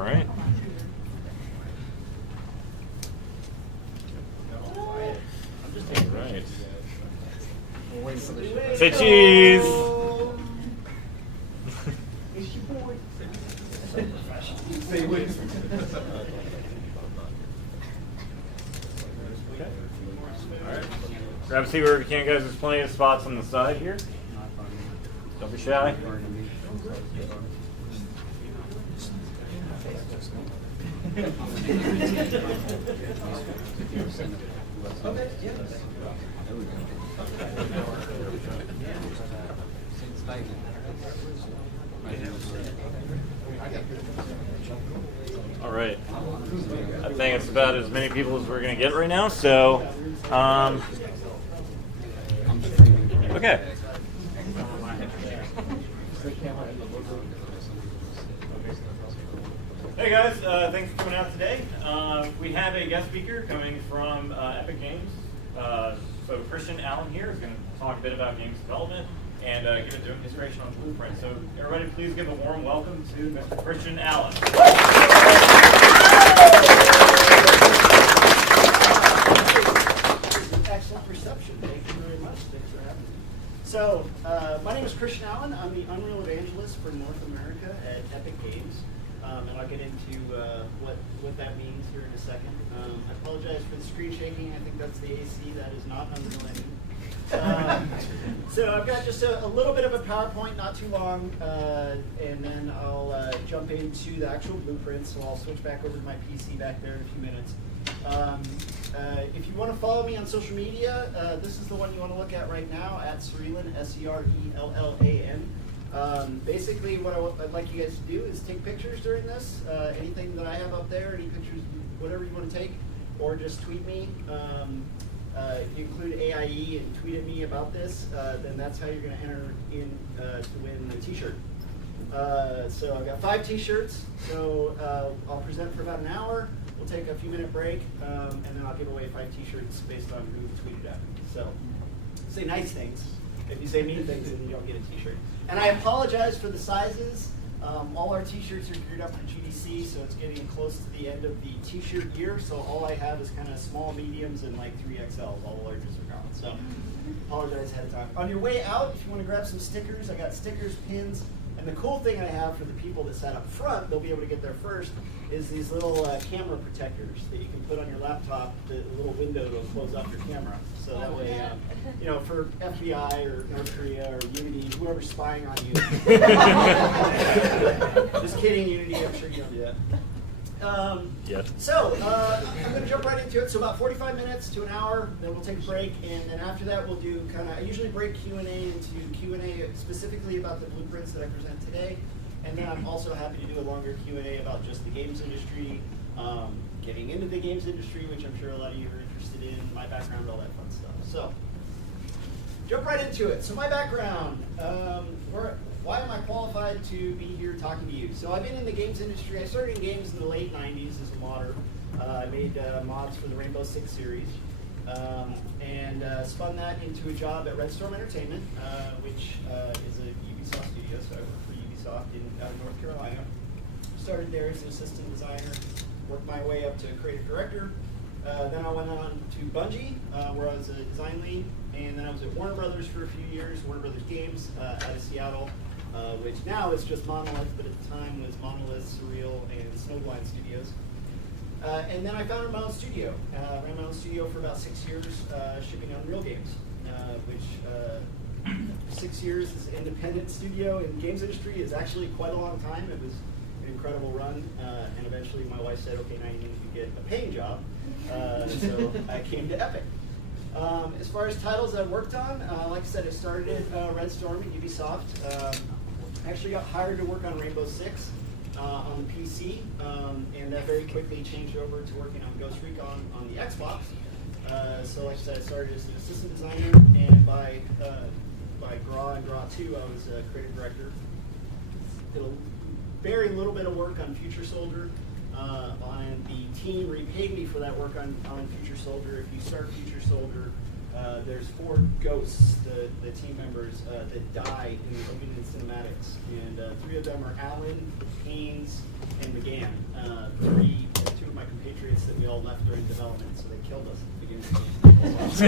All right. All right. Say cheese. Grab a seat wherever you can, guys. There's plenty of spots on the side here. Don't be shy. All right. I think it's about as many people as we're going to get right now. So, okay. Hey guys, thanks for coming out today. We have a guest speaker coming from Epic Games. So Christian Allen here is going to talk a bit about games development and give a demonstration on Blueprint. So everybody please give a warm welcome to Mr. Christian Allen. Excellent reception. Thank you very much. Thanks for having me. So, my name is Christian Allen. I'm the Unreal Evangelist for North America at Epic Games. And I'll get into what that means here in a second. I apologize for the screen shaking. I think that's the AC. That is not Unreal Engine. So I've got just a little bit of a PowerPoint, not too long, and then I'll jump into the actual blueprint. So I'll switch back over to my PC back there in a few minutes. If you want to follow me on social media, this is the one you want to look at right now, at Serellan, S-E-R-E-L-L-A-N. Basically, what I'd like you guys to do is take pictures during this. Anything that I have up there, any pictures, whatever you want to take, or just tweet me. If you include AIE and tweet at me about this, then that's how you're going to enter in to win the t-shirt. So I've got 5 t-shirts, so I'll present for about an hour. We'll take a few minute break, and then I'll give away 5 t-shirts based on who tweeted at me. So say nice things. If you say mean things, then you don't get a t-shirt. And I apologize for the sizes. All our t-shirts are geared up for GDC, so it's getting close to the end of the t-shirt year. So all I have is kind of small, mediums, and like 3XLs. All the larges are gone. So apologize ahead of time. On your way out, if you want to grab some stickers, I got stickers, pins, and the cool thing I have for the people that sat up front, they'll be able to get there first, is these little camera protectors that you can put on your laptop, the little window to close off your camera. So that way, you know, for FBI or North Korea or Unity, whoever's spying on you. Just kidding, Unity, I'm sure you don't do that. Yes. So, I'm going to jump right into it. So about 45 minutes to an hour, then we'll take a break, and then after that we'll do I usually break Q&A into Q&A specifically about the blueprints that I present today, and then I'm also happy to do a longer Q&A about just the games industry, getting into the games industry, which I'm sure a lot of you are interested in, my background, all that fun stuff. So, jump right into it. So my background, why am I qualified to be here talking to you? So I've been in the games industry. I started in games in the late 90s as a modder. I made mods for the Rainbow Six series, and spun that into a job at Red Storm Entertainment, which is a Ubisoft studio, so I work for Ubisoft in North Carolina. Started there as an assistant designer, worked my way up to creative director. Then I went on to Bungie, where I was a design lead, and then I was at Warner Brothers for a few years, Warner Brothers Games out of Seattle, which now is just Monolith, but at the time was Monolith, Surreal, and Snowblind Studios. And then I founded my own studio. Ran my own studio for about 6 years, shipping Unreal games, which 6 years as an independent studio in the games industry is actually quite a long time. It was an incredible run, and eventually my wife said, okay, now you need to get a paying job. So I came to Epic. As far as titles I've worked on, like I said, I started at Red Storm at Ubisoft. Actually got hired to work on Rainbow Six on the PC, and that very quickly changed over to working on Ghost Recon on the Xbox. So like I said, I started as an assistant designer, and by GRAW and GRAW 2, I was a creative director. Did a very little bit of work on Future Soldier. On the team repaid me for that work on Future Soldier. If you start Future Soldier, there's 4 ghosts, the team members, that die in the opening cinematics. And 3 of them are Alan, Haynes, and McGann. began. Two of my compatriots that we all left during development, so they killed us at the beginning of the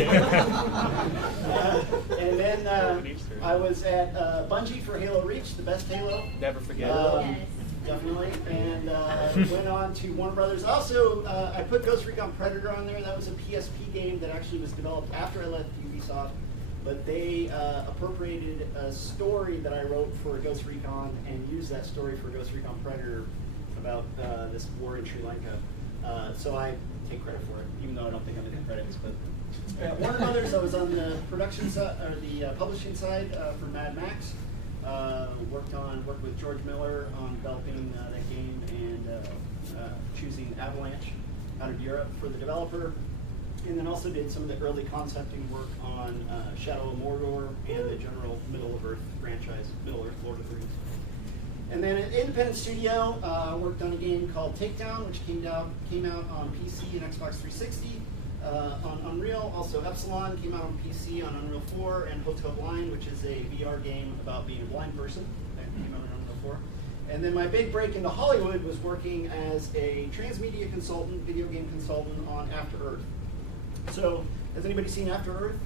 game. And then I was at Bungie for Halo Reach, the best Halo. Never forget Yes. Definitely, and went on to Warner Brothers. Also, I put Ghost Recon Predator on there. That was a PSP game that actually was developed after I left Ubisoft, but they appropriated a story that I wrote for Ghost Recon and used that story for Ghost Recon Predator about this war in Sri Lanka. So I take credit for it, even though I don't think I'm in the credits. But at Warner Brothers, I was on the production side or the publishing side for Mad Max. Worked with George Miller on developing that game and choosing Avalanche out of Europe for the developer, and then also did some of the early concepting work on Shadow of Mordor and the general Middle of Earth franchise, Middle Earth Lord of the Rings. And then an independent studio worked on a game called Takedown, which came out on PC and Xbox 360. On Unreal, also Epsilon came out on PC on Unreal 4, and Hotel Blind, which is a VR game about being a blind person, that came out on Unreal 4. And then my big break into Hollywood was working as a transmedia consultant, video game consultant on After Earth. So, has anybody seen After Earth?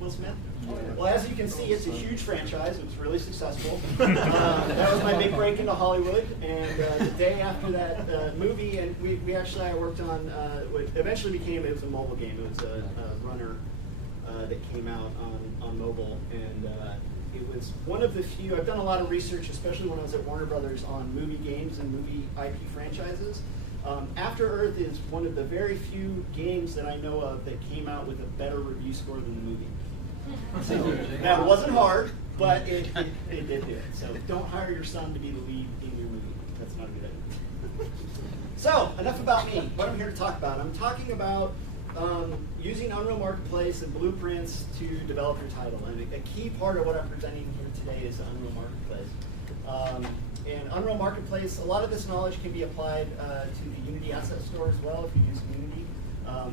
Will Smith? Well, as you can see, it's a huge franchise. It was really successful. That was my big break into Hollywood. And the day after that movie, and I worked on what eventually it was a mobile game. It was a runner that came out on mobile. And it was one of the few, I've done a lot of research, especially when I was at Warner Brothers, on movie games and movie IP franchises. After Earth is one of the very few games that I know of that came out with a better review score than the movie. So, now, it wasn't hard, but it did do it. So don't hire your son to be the lead in your movie. That's not a good idea. So, enough about me. What I'm here to talk about. I'm talking about using Unreal Marketplace and blueprints to develop your title. And a key part of what I'm presenting here today is the Unreal Marketplace. And Unreal Marketplace, a lot of this knowledge can be applied to the Unity Asset Store as well if you use Unity.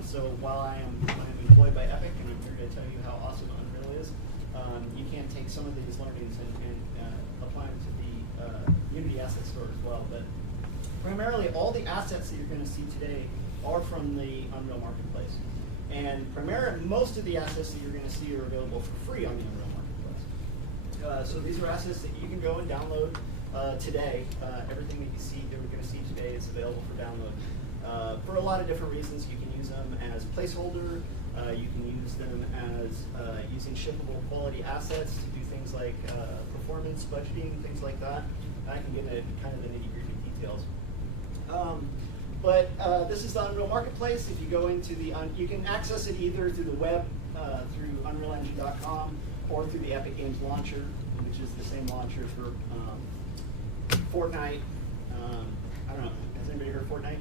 So while I'm employed by Epic, and I'm here to tell you how awesome Unreal is, you can take some of these learnings and apply them to the Unity Asset Store as well. But primarily, all the assets that you're going to see today are from the Unreal Marketplace. And primarily, most of the assets that you're going to see are available for free on the Unreal Marketplace. So these are assets that you can go and download today. Everything that you see that we're going to see today is available for download. For a lot of different reasons. You can use them as placeholder. You can use them as using shippable quality assets to do things like performance, budgeting, things like that. I can get into kind of the nitty-gritty details. But this is the Unreal Marketplace. If you go into you can access it either through the web, through UnrealEngine.com, or through the Epic Games Launcher, which is the same launcher for Fortnite. I don't know, has anybody heard of Fortnite?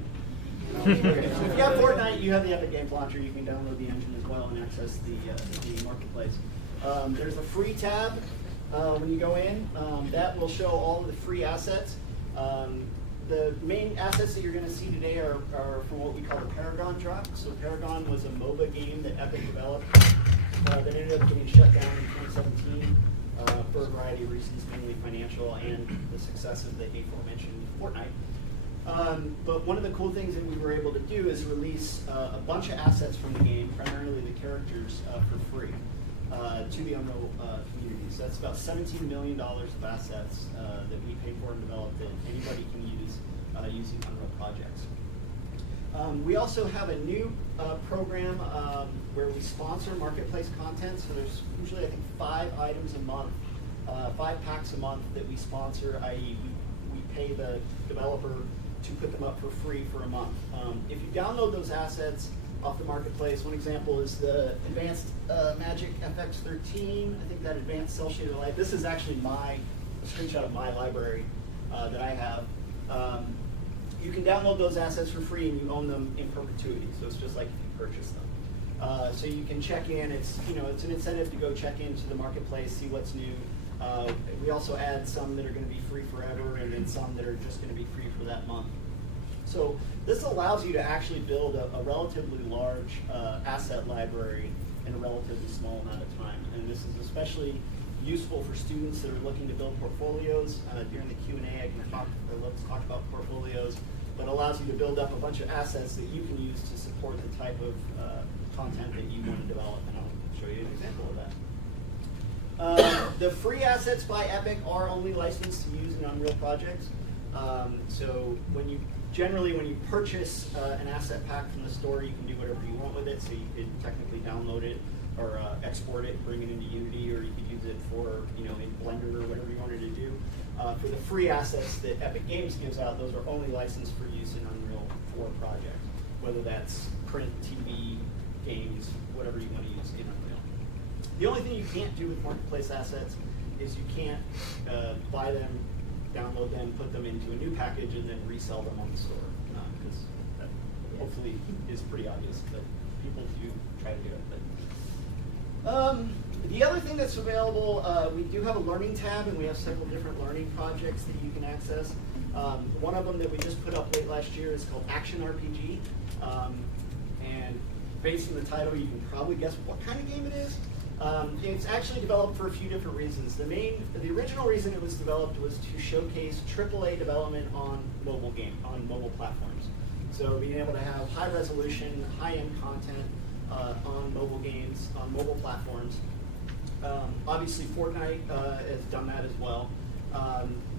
So if you have Fortnite, you have the Epic Games Launcher. You can download the engine as well and access the marketplace. There's a free tab when you go in. That will show all of the free assets. The main assets that you're going to see today are from what we call the Paragon drop. So Paragon was a MOBA game that Epic developed that ended up getting shut down in 2017 for a variety of reasons, mainly financial and the success of the aforementioned Fortnite. But one of the cool things that we were able to do is release a bunch of assets from the game, primarily the characters, for free to the Unreal community. So that's about $17 million of assets that we paid for and developed that anybody can use using Unreal projects. We also have a new program where we sponsor marketplace content. So there's usually, I think, 5 items a month, 5 packs a month that we sponsor, i.e. we pay the developer to put them up for free for a month. If you download those assets off the marketplace, one example is the Advanced Magic FX13. I think that Advanced Cell Shaded Light. This is actually a screenshot of my library that I have. You can download those assets for free and you own them in perpetuity. So it's just like if you purchase them. So you can check in. It's an incentive to go check into the marketplace, see what's new. We also add some that are going to be free forever, and then some that are just going to be free for that month. So this allows you to actually build a relatively large asset library in a relatively small amount of time. And this is especially useful for students that are looking to build portfolios. During the Q&A, let's talk about portfolios. allows you to build up a bunch of assets that you can use to support the type of content that you want to develop, and I'll show you an example of that. The free assets by Epic are only licensed to use in Unreal projects. So generally when you purchase an asset pack from the store, you can do whatever you want with it. So you could technically download it or export it, bring it into Unity, or you could use it for in Blender or whatever you wanted to do. For the free assets that Epic Games gives out, those are only licensed for use in Unreal 4 projects, whether that's print, TV, games, whatever you want to use in Unreal. The only thing you can't do with marketplace assets is you can't buy them, download them, put them into a new package, and then resell them on the store. Because that hopefully is pretty obvious, but people do try to do it. The other thing that's available, we do have a learning tab, and we have several different learning projects that you can access. One of them that we just put up late last year is called Action RPG. And based on the title, you can probably guess what kind of game it is. It's actually developed for a few different reasons. The original reason it was developed was to showcase AAA development on mobile platforms. So being able to have high resolution, high-end content on mobile games, on mobile platforms. Obviously, Fortnite has done that as well.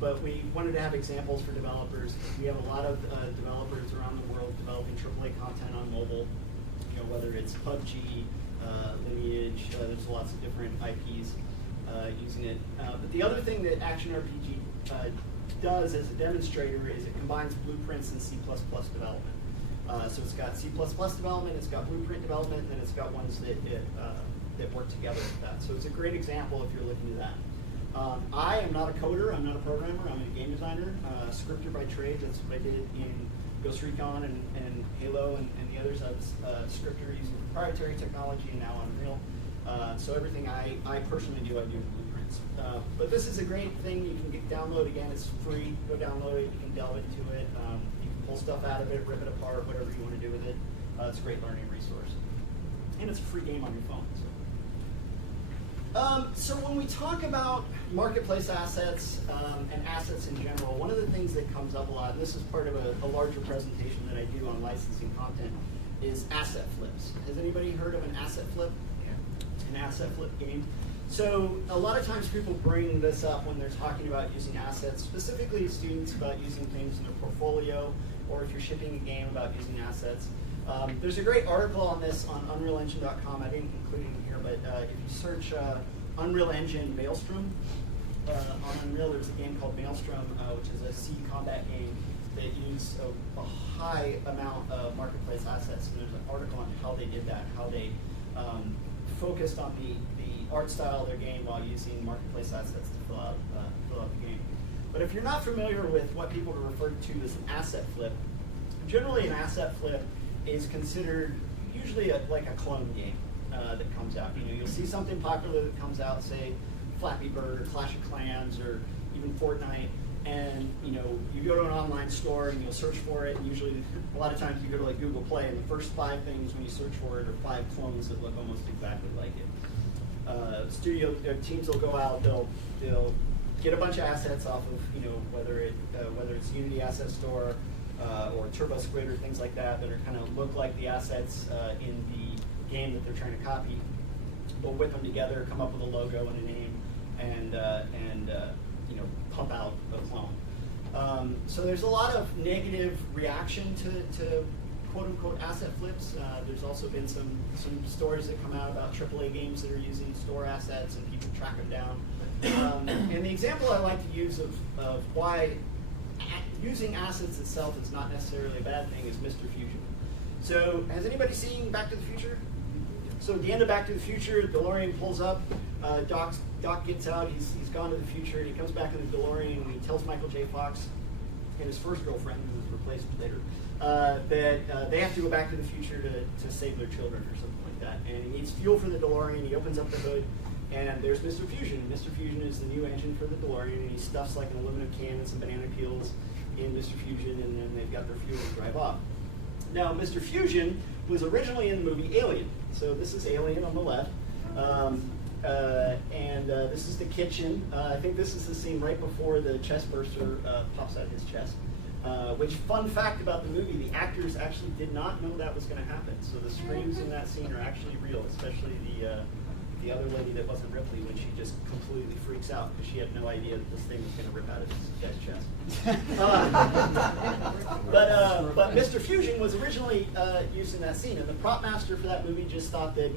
But we wanted to have examples for developers. We have a lot of developers around the world developing AAA content on mobile. Whether it's PUBG, Lineage, there's lots of different IPs using it. But the other thing that Action RPG does as a demonstrator is it combines blueprints and C++ development. So it's got C++ development, it's got blueprint development, and then it's got ones that work together with that. So it's a great example if you're looking at that. I am not a coder, I'm not a programmer, I'm a game designer, scripter by trade. That's what I did in Ghost Recon and Halo and the others. I was a scripter using proprietary technology and now Unreal. So everything I personally do, I do in blueprints. But this is a great thing you can download. Again, it's free. Go download it. You can delve into it. You can pull stuff out of it, rip it apart, whatever you want to do with it. It's a great learning resource. And it's a free game on your phone. So when we talk about marketplace assets and assets in general, one of the things that comes up a lot, and this is part of a larger presentation that I do on licensing content, is asset flips. Has anybody heard of an asset flip? Yeah. An asset flip game? So a lot of times people bring this up when they're talking about using assets, specifically students about using things in their portfolio, or if you're shipping a game about using assets. There's a great article on this on UnrealEngine.com. I didn't include it in here, but if you search Unreal Engine Maelstrom, on Unreal there's a game called Maelstrom, which is a C combat game that used a high amount of marketplace assets. And there's an article on how they did that, how they focused on the art style of their game while using marketplace assets to fill out the game. But if you're not familiar with what people refer to as an asset flip, generally an asset flip is considered usually like a clone game that comes out. You'll see something popular that comes out, say Flappy Bird or Clash of Clans or even Fortnite, and you go to an online store and you'll search for it, and usually a lot of times you go to like Google Play and the first 5 things when you search for it are 5 clones that look almost exactly like it. Teams will go out, they'll get a bunch of assets off of whether it's Unity Asset Store or Turbo Squid or things like that are kind of look like the assets in the game that they're trying to copy. They'll whip them together, come up with a logo and a name, and pump out a clone. So there's a lot of negative reaction to quote-unquote asset flips. There's also been some stories that come out about AAA games that are using store assets and people track them down. And the example I like to use of why using assets itself is not necessarily a bad thing is Mr. Fusion. So has anybody seen Back to the Future? So at the end of Back to the Future, DeLorean pulls up, Doc gets out, he's gone to the future, and he comes back in the DeLorean and he tells Michael J. Fox and his first girlfriend, who was replaced later, that they have to go back to the future to save their children or something like that. And he needs fuel for the DeLorean, he opens up the hood, and there's Mr. Fusion. Mr. Fusion is the new engine for the DeLorean, and he stuffs like an aluminum can and some banana peels in Mr. Fusion, and then they've got their fuel to drive off. Now, Mr. Fusion was originally in the movie Alien. So this is Alien on the left. This is the kitchen. I think this is the scene right before the chest burster pops out of his chest. Which, fun fact about the movie, the actors actually did not know that was going to happen. So the screams in that scene are actually real, especially the other lady that wasn't Ripley when she just completely freaks out because she had no idea that this thing was going to rip out of his dead chest. But Mr. Fusion was originally used in that scene, and the prop master for that movie just thought that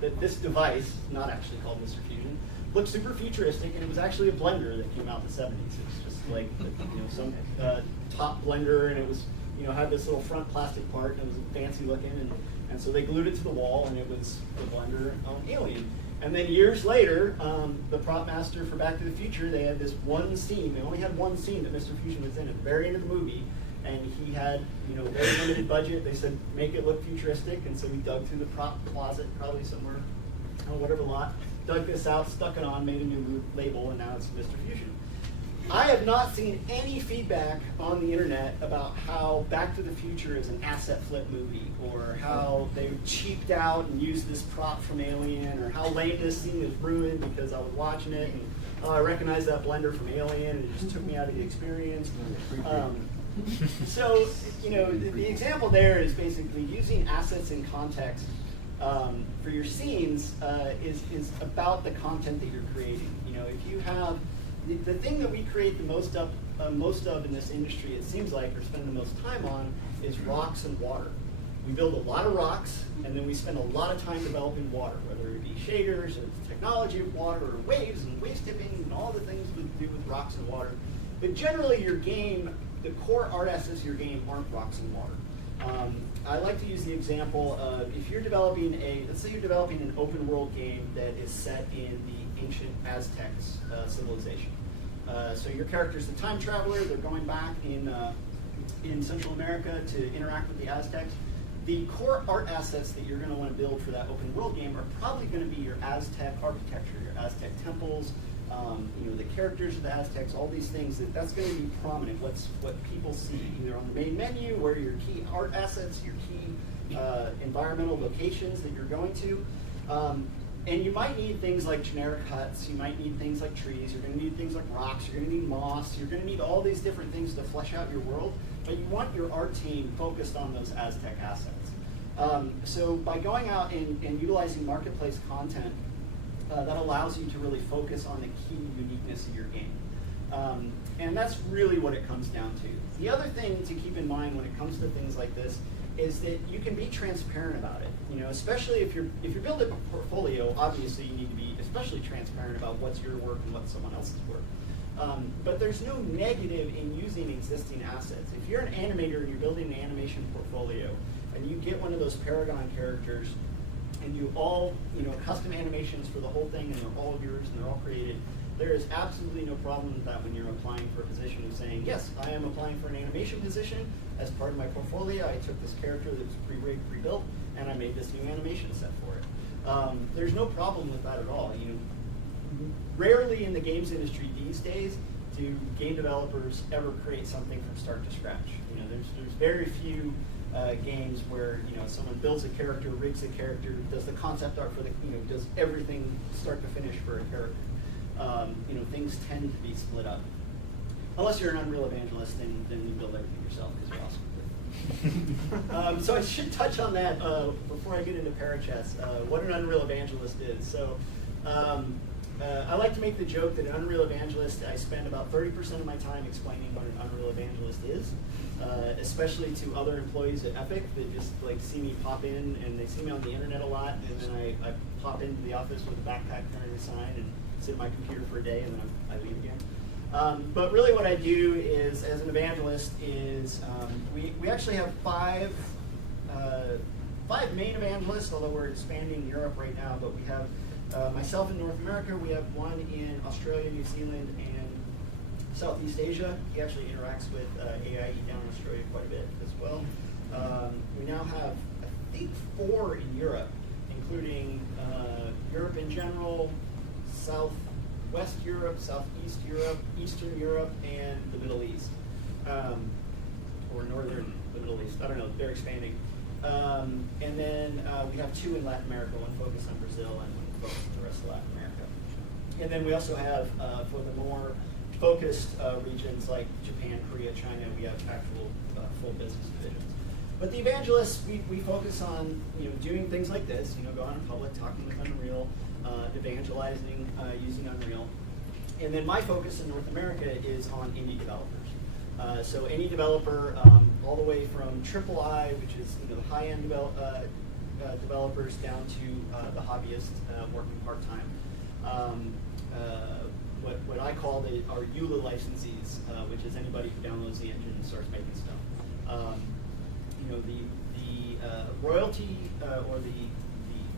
that this device, not actually called Mr. Fusion, looked super futuristic, and it was actually a blender that came out in the 70s. It was just like some top blender, and it was had this little front plastic part, and it was fancy looking, and so they glued it to the wall, and it was the blender on Alien. And then years later, the prop master for Back to the Future, they had this one scene. They only had one scene that Mr. Fusion was in at the very end of the movie, and he had very limited budget. They said make it look futuristic, and so we dug through the prop closet, probably somewhere, whatever lot, dug this out, stuck it on, made a new label, and now it's Mr. Fusion. I have not seen any feedback on the internet about how Back to the Future is an asset flip movie, or how they cheaped out and used this prop from Alien, or how lame this scene is ruined because I was watching it and I recognized that blender from Alien and it just took me out of the experience. So, the example there is basically using assets in context for your scenes is about the content that you're creating. If you have the thing that we create the most of in this industry, it seems like, or spend the most time on, is rocks and water. We build a lot of rocks, and then we spend a lot of time developing water, whether it be shaders, or the technology of water, or waves and wave tipping, and all the things we do with rocks and water. But generally, your game, the core art assets of your game aren't rocks and water. I like to use the example of if you're developing let's say you're developing an open world game that is set in the ancient Aztecs civilization. So your character's the time traveler. They're going back in Central America to interact with the Aztecs. The core art assets that you're going to want to build for that open world game are probably going to be your Aztec architecture, your Aztec temples, the characters of the Aztecs, all these things. That's going to be prominent. What people see either on the main menu, or your key art assets, your key environmental locations that you're going to. And you might need things like generic huts, you might need things like trees, you're going to need things like rocks, you're going to need moss, you're going to need all these different things to flesh out your world, but you want your art team focused on those Aztec assets. So by going out and utilizing marketplace content, that allows you to really focus on the key uniqueness of your game. And that's really what it comes down to. The other thing to keep in mind when it comes to things like this is that you can be transparent about it. Especially if you're building a portfolio, obviously you need to be especially transparent about what's your work and what's someone else's work. But there's no negative in using existing assets. If you're an animator and you're building an animation portfolio, and you get one of those Paragon characters, and you all custom animations for the whole thing, and they're all yours and they're all created, there is absolutely no problem with that when you're applying for a position of saying, yes, I am applying for an animation position. As part of my portfolio, I took this character that was pre-rigged, pre-built, and I made this new animation set for it. There's no problem with that at all. Rarely in the games industry these days do game developers ever create something from start to scratch. There's very few games where someone builds a character, rigs a character, does the concept art for does everything start to finish for a character. Things tend to be split up. Unless you're an Unreal Evangelist, then you build everything yourself because you're awesome. So I should touch on that before I get into Parachess, what an Unreal Evangelist is. So I like to make the joke that an Unreal Evangelist, I spend about 30% of my time explaining what an Unreal Evangelist is, especially to other employees at Epic that just see me pop in, and they see me on the internet a lot, and then I pop into the office with a backpack carrying a sign and sit at my computer for a day, and then I leave again. But really what I do is, as an evangelist, is we actually have five main evangelists, although we're expanding Europe right now, but we have myself in North America, we have one in Australia, New Zealand, and Southeast Asia. He actually interacts with AIE down in Australia quite a bit as well. We now have, I think, 4 in Europe, including Europe in general, Southwest Europe, Southeast Europe, Eastern Europe, and the Middle East. Or Northern, the Middle East. I don't know, they're expanding. And then we have 2 in Latin America, one focused on Brazil and one focused on the rest of Latin America. And then we also have, for the more focused regions like Japan, Korea, China, we have actual full business divisions. But the evangelists, we focus on doing things like this, going in public, talking with Unreal, evangelizing using Unreal. And then my focus in North America is on indie developers. So any developer, all the way from III, which is the high-end developers, down to the hobbyists working part-time. What I call our EULA licensees, which is anybody who downloads the engine and starts making stuff. The royalty or the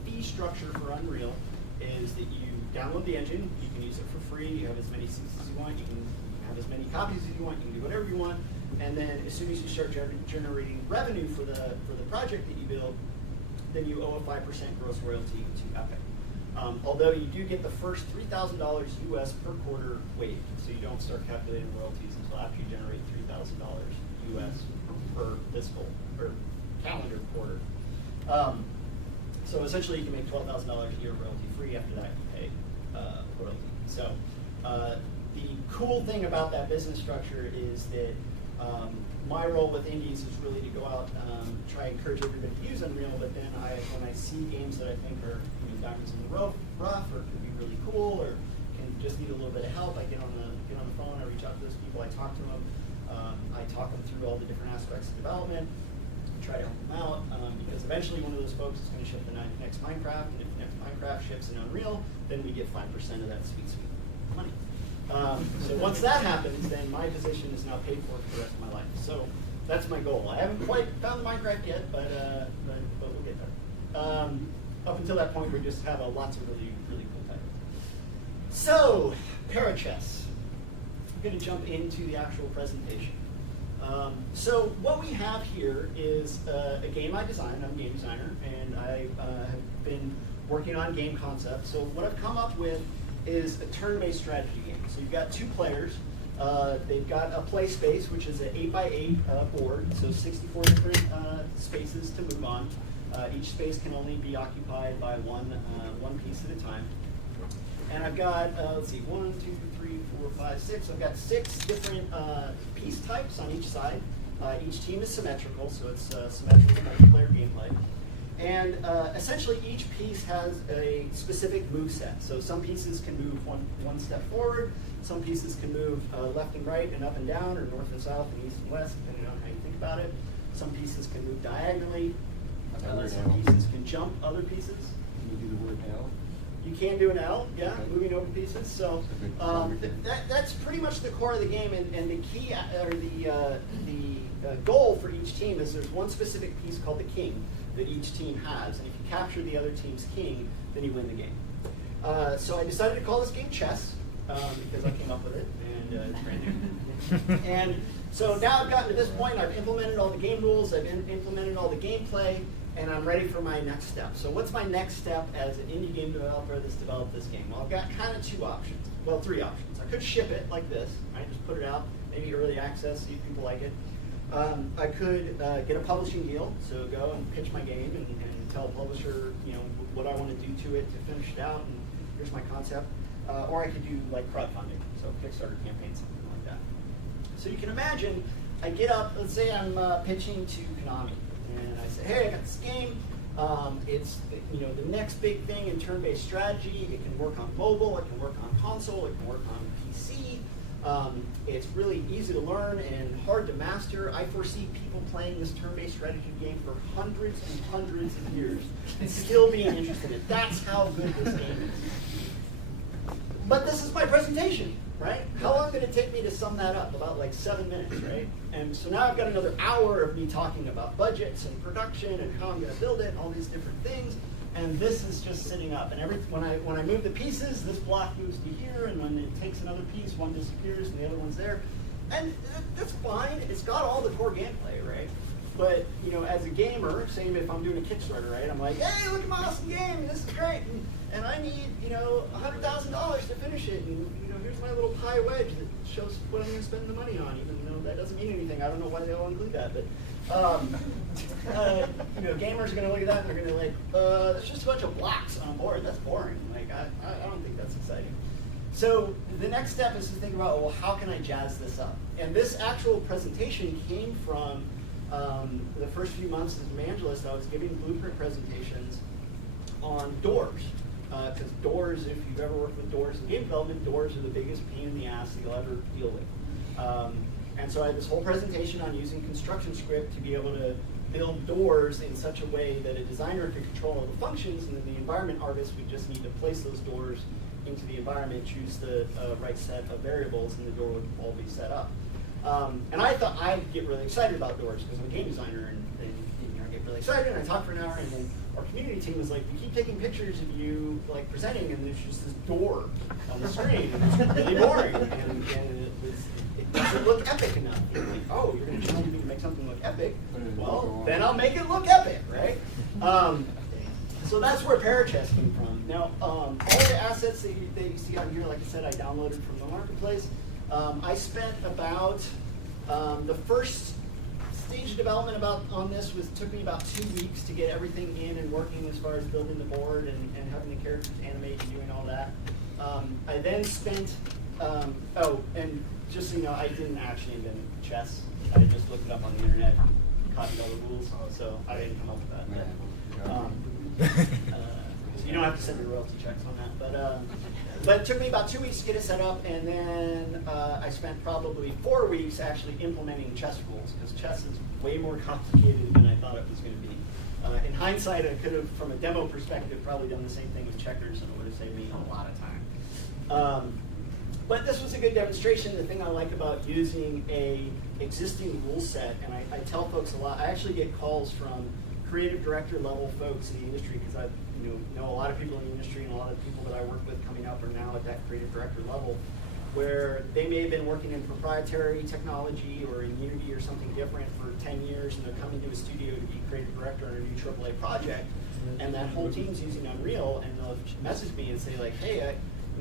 fee structure for Unreal is that you download the engine, you can use it for free, you have as many seats as you want, you can have as many copies as you want, you can do whatever you want, and then as soon as you start generating revenue for the project that you build, then you owe a 5% gross royalty to Epic. Although you do get the first $3,000 US per quarter waived, so you don't start calculating royalties until after you generate $3,000 US per fiscal or calendar quarter. So essentially, you can make $12,000 a year royalty free. After that, you pay royalty. So the cool thing about that business structure is that my role with indies is really to go out, try and encourage everybody to use Unreal. But then when I see games that I think are diamonds in the rough, or can be really cool, or can just need a little bit of help, I get on the phone, I reach out to those people, I talk to them, I talk them through all the different aspects of development, try to help them out, because eventually one of those folks is going to ship the next Minecraft, and if the next Minecraft ships in Unreal, then we get 5% of that sweet money. So once that happens, then my position is now paid for the rest of my life. So that's my goal. I haven't quite found Minecraft yet, but we'll get there. Up until that point, we just have lots of really, really cool titles. So, Parachess. I'm going to jump into the actual presentation. So what we have here is a game I designed. I'm a game designer, and I have been working on game concepts. So what I've come up with is a turn-based strategy game. So you've got two players. They've got a play space, which is an 8x8 board, so 64 different spaces to move on. Each space can only be occupied by one piece at a time. And I've got, let's see, 1, 2, 3, 4, 5, 6. I've got 6 different piece types on each side. Each team is symmetrical, so it's symmetrical multiplayer gameplay. And essentially, each piece has a specific move set. So some pieces can move one step forward. Some pieces can move left and right and up and down, or north and south and east and west, depending on how you think about it. Some pieces can move diagonally. Some pieces can jump other pieces. Can you do the word L? You can do an L, yeah, Okay. moving over pieces. So that's pretty much the core of the game, and the key, or the goal for each team is there's one specific piece called the king that each team has, and if you capture the other team's king, then you win the game. So I decided to call this game chess because I came up with it, and it's brand new. And so now I've gotten to this point. I've implemented all the game rules. I've implemented all the gameplay. And I'm ready for my next step. So what's my next step as an indie game developer that's developed this game? Well, I've got kind of 2 options. Well, 3 options. I could ship it like this, right? Just put it out, maybe early access, see if people like it. I could get a publishing deal, so go and pitch my game and tell a publisher, what I want to do to it to finish it out, and here's my concept. Or I could do like crowdfunding, so Kickstarter campaign, something like that. So you can imagine, I get up, let's say I'm pitching to Konami. And I say, hey, I got this game. It's the next big thing in turn-based strategy. It can work on mobile. It can work on console. It can work on PC. It's really easy to learn and hard to master. I foresee people playing this turn-based strategy game for hundreds and hundreds of years and still being interested in it. That's how good this game is. But this is my presentation, right? How long did it take me to sum that up? About like 7 minutes, right? And so now I've got another hour of me talking about budgets and production and how I'm going to build it and all these different things. And this is just sitting up. And when I move the pieces, this block moves to here, and when it takes another piece, one disappears and the other one's there. And that's fine. It's got all the core gameplay, right? But as a gamer, same if I'm doing a Kickstarter, right? I'm like, hey, look at my awesome game. This is great. And I need $100,000 to finish it. And here's my little pie wedge that shows what I'm going to spend the money on, even though that doesn't mean anything. I don't know why they all include that, but gamers are going to look at that and they're going to be like, there's just a bunch of blocks on a board. That's boring. Like I don't think that's exciting. So the next step is to think about, well, how can I jazz this up? And this actual presentation came from the first few months as evangelist. I was giving blueprint presentations on doors. Because doors, if you've ever worked with doors in game development, doors are the biggest pain in the ass that you'll ever deal with. And so I had this whole presentation on using construction script to be able to build doors in such a way that a designer could control all the functions, and then the environment artist would just need to place those doors into the environment, choose the right set of variables, and the door would all be set up. And I thought I'd get really excited about doors because I'm a game designer, and I get really excited, and I talk for an hour, and then our community team was like, we keep taking pictures of you like presenting, and there's just this door on the screen, and it's really boring, and it doesn't look epic enough. And like, oh, you're going to challenge me to make something look epic? Well, then I'll make it look epic, right? So that's where Parachess came from. Now, all the assets that you see on here, like I said, I downloaded from the marketplace. I spent about the first stage of development on this took me about 2 weeks to get everything in and working as far as building the board and having the characters animate and doing all that. I then spent, and just so you know, I didn't actually invent chess. I just looked it up on the internet and copied all the rules, so I didn't come up with that. So you don't have to send me royalty checks on that. But it took me about 2 weeks to get it set up, and then I spent probably 4 weeks actually implementing chess rules, because chess is way more complicated than I thought it was going to be. In hindsight, I could have, from a demo perspective, probably done the same thing with checkers, and it would have saved me a lot of time. But this was a good demonstration. The thing I like about using a existing rule set, and I tell folks a lot, I actually get calls from creative director level folks in the industry, because I know a lot of people in the industry, and a lot of people that I work with coming up are now at that creative director level, where they may have been working in proprietary technology or in Unity or something different for 10 years, and they're coming to a studio to be creative director on a new AAA project, and that whole team's using Unreal, and they'll message me and say like, hey,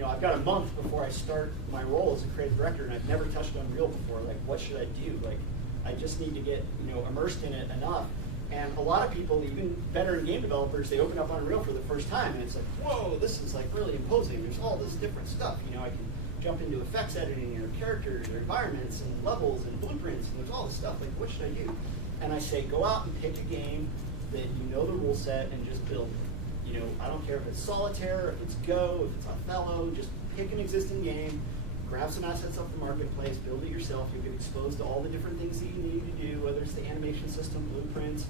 I've got a month before I start my role as a creative director, and I've never touched Unreal before. Like, what should I do? Like, I just need to get immersed in it enough. And a lot of people, even veteran game developers, they open up Unreal for the first time, and it's like, whoa, this is like really imposing. There's all this different stuff. I can jump into effects editing, or characters, or environments, and levels, and blueprints, and there's all this stuff. Like, what should I do? And I say, go out and pick a game that you know the rule set, and just build it. I don't care if it's Solitaire, if it's Go, if it's Othello, just pick an existing game, grab some assets off the marketplace, build it yourself. You'll get exposed to all the different things that you need to do, whether it's the animation system, blueprints,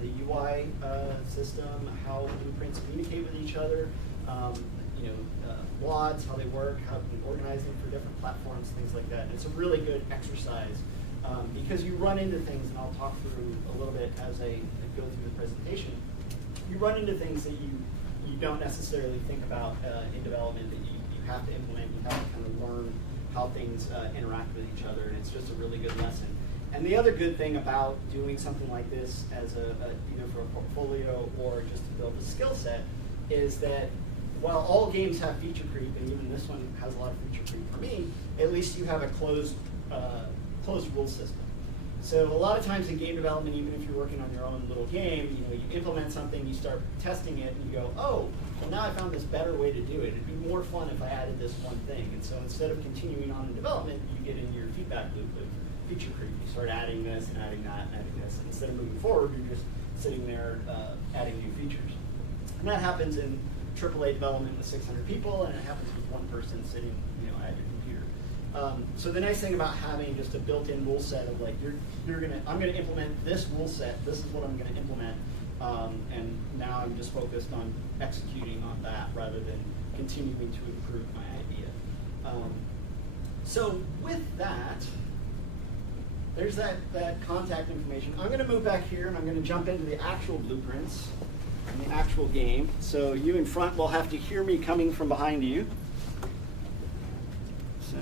the UI system, how blueprints communicate with each other, WADs, how they work, how you can organize them for different platforms, things like that. And it's a really good exercise because you run into things, and I'll talk through a little bit as I go through the presentation. You run into things that you don't necessarily think about in development that you have to implement. You have to kind of learn how things interact with each other, and it's just a really good lesson. And the other good thing about doing something like this as either for a portfolio or just to build a skill set is that while all games have feature creep, and even this one has a lot of feature creep for me, at least you have a closed rule system. So a lot of times in game development, even if you're working on your own little game, you implement something, you start testing it, and you go, oh, well now I found this better way to do it. It'd be more fun if I added this one thing. And so instead of continuing on in development, you get in your feedback loop of feature creep. You start adding this and adding that and adding this. And instead of moving forward, you're just sitting there adding new features. And that happens in AAA development with 600 people, and it happens with one person sitting at your computer. So the nice thing about having just a built-in rule set of like, I'm gonna implement this rule set, this is what I'm gonna implement, and now I'm just focused on executing on that rather than continuing to improve my idea. So with that, there's that contact information. I'm gonna move back here, and I'm gonna jump into the actual blueprints and the actual game. So you in front will have to hear me coming from behind you. So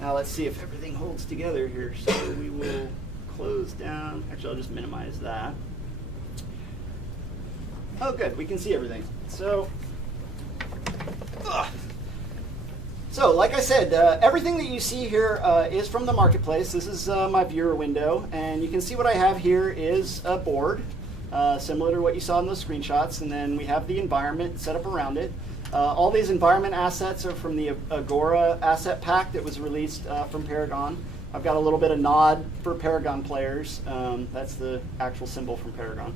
now let's see if everything holds together here. So we will close down. Actually, I'll just minimize that. Oh, good. We can see everything. So like I said, everything that you see here is from the marketplace. This is my viewer window, and you can see what I have here is a board, similar to what you saw in those screenshots, and then we have the environment set up around it. All these environment assets are from the Agora asset pack that was released from Paragon. I've got a little bit of nod for Paragon players. That's the actual symbol from Paragon.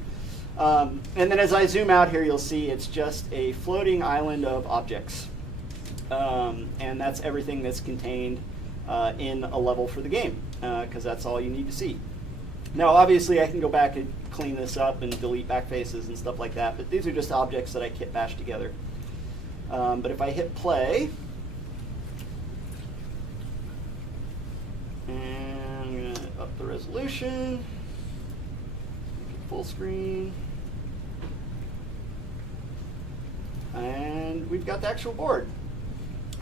And then as I zoom out here, you'll see it's just a floating island of objects. And that's everything that's contained in a level for the game, because that's all you need to see. Now, obviously, I can go back and clean this up and delete backfaces and stuff like that, but these are just objects that I kit bashed together. But if I hit play, and I'm going to up the resolution, make it full screen, and we've got the actual board.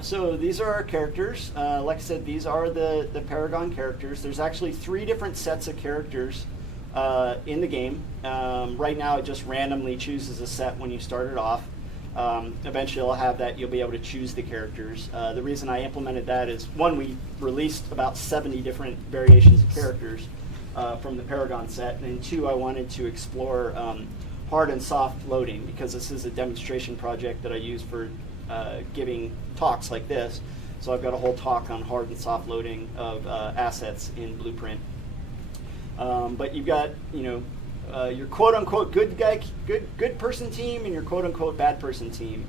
So these are our characters. Like I said, these are the Paragon characters. There's actually 3 different sets of characters in the game. Right now it just randomly chooses a set when you start it off. Eventually I'll have that, you'll be able to choose the characters. The reason I implemented that is, one, we released about 70 different variations of characters from the Paragon set, and 2, I wanted to explore hard and soft loading, because this is a demonstration project that I use for giving talks like this. So I've got a whole talk on hard and soft loading of assets in Blueprint. But you've got, your quote-unquote good person team and your quote-unquote bad person team.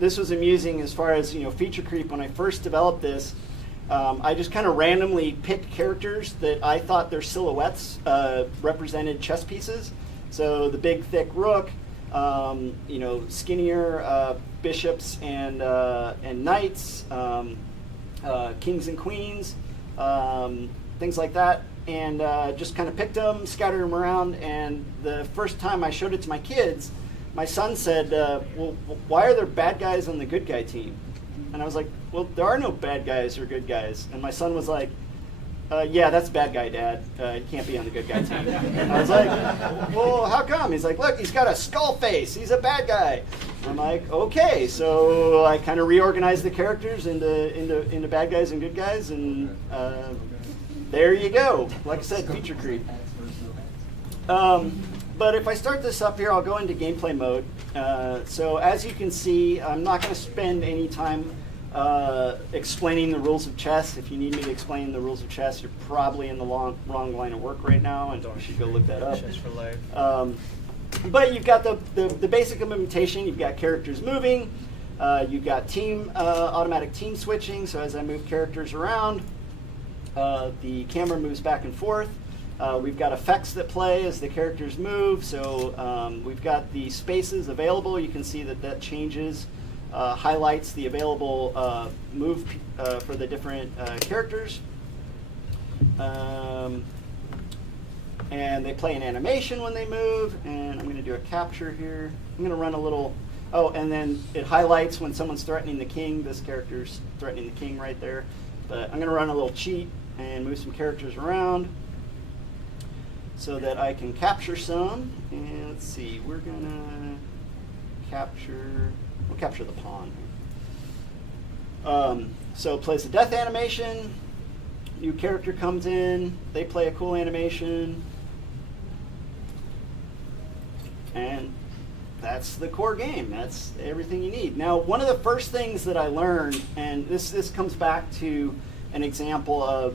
This was amusing as far as feature creep. When I first developed this, I just kind of randomly picked characters that I thought their silhouettes represented chess pieces. So the big thick rook, skinnier bishops and knights, kings and queens, things like that. And just kind of picked them, scattered them around, and the first time I showed it to my kids, my son said, well, why are there bad guys on the good guy team? And I was like, well, there are no bad guys or good guys. And my son was like, yeah, that's bad guy, Dad. He can't be on the good guy team. And I was like, well, how come? He's like, look, he's got a skull face. He's a bad guy. I'm like, okay. So I kind of reorganized the characters into bad guys and good guys, and there you go. Like I said, feature creep. But if I start this up here, I'll go into gameplay mode. So as you can see, I'm not going to spend any time explaining the rules of chess. If you need me to explain the rules of chess, you're probably in the wrong line of work right now, and you should go look that up. Chess for life. But you've got the basic implementation. You've got characters moving. You've got automatic team switching. So as I move characters around, the camera moves back and forth. We've got effects that play as the characters move. So we've got the spaces available. You can see that changes, highlights the available move for the different characters. And they play an animation when they move. And I'm going to do a capture here. I'm going to run a little. Oh, and then it highlights when someone's threatening the king. This character's threatening the king right there. But I'm going to run a little cheat and move some characters around so that I can capture some. And let's see, we're gonna we'll capture the pawn. So it plays the death animation, new character comes in, they play a cool animation, and that's the core game. That's everything you need. Now, one of the first things that I learned, and this comes back to an example of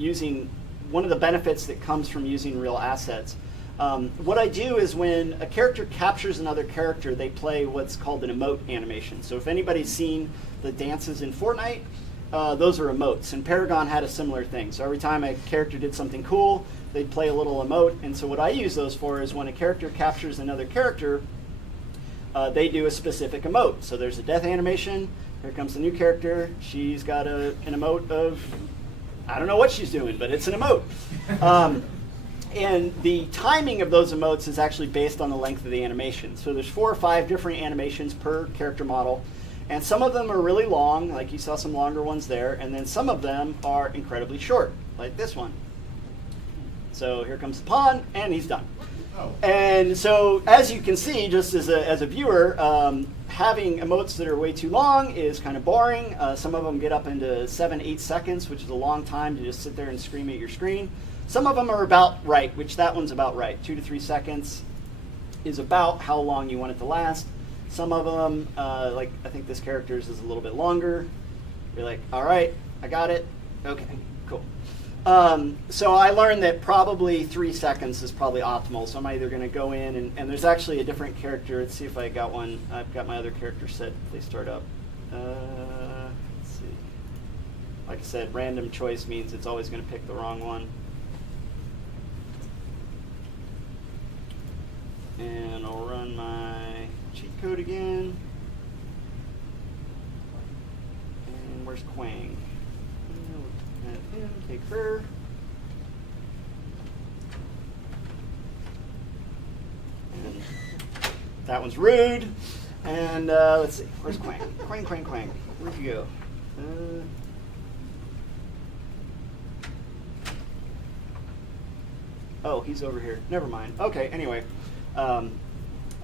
using one of the benefits that comes from using real assets. What I do is when a character captures another character, they play what's called an emote animation. So if anybody's seen the dances in Fortnite, those are emotes. And Paragon had a similar thing. So every time a character did something cool, they'd play a little emote. And so what I use those for is when a character captures another character, they do a specific emote. So there's a death animation. Here comes the new character. She's got an emote of, I don't know what she's doing, but it's an emote. And the timing of those emotes is actually based on the length of the animation. So there's 4 or 5 different animations per character model. And some of them are really long, like you saw some longer ones there. And then some of them are incredibly short, like this one. So here comes the pawn, and he's done. And so, as you can see, just as a viewer, having emotes that are way too long is kind of boring. Some of them get up into 7-8 seconds, which is a long time to just sit there and scream at your screen. Some of them are about right, which that one's about right. 2 to 3 seconds is about how long you want it to last. Some of them, like I think this character's is a little bit longer. You're like, all right, I got it. Okay, cool. So I learned that probably 3 seconds is probably optimal. So I'm either going to go in and there's actually a different character. Let's see if I got one. I've got my other character set if they start up. Let's see. Like I said, random choice means it's always going to pick the wrong one. And I'll run my cheat code again. And where's Quang? Add him, take her. And that one's rude. And let's see, where's Quang? Quang. Where'd you go? Oh, he's over here. Never mind. Okay, anyway.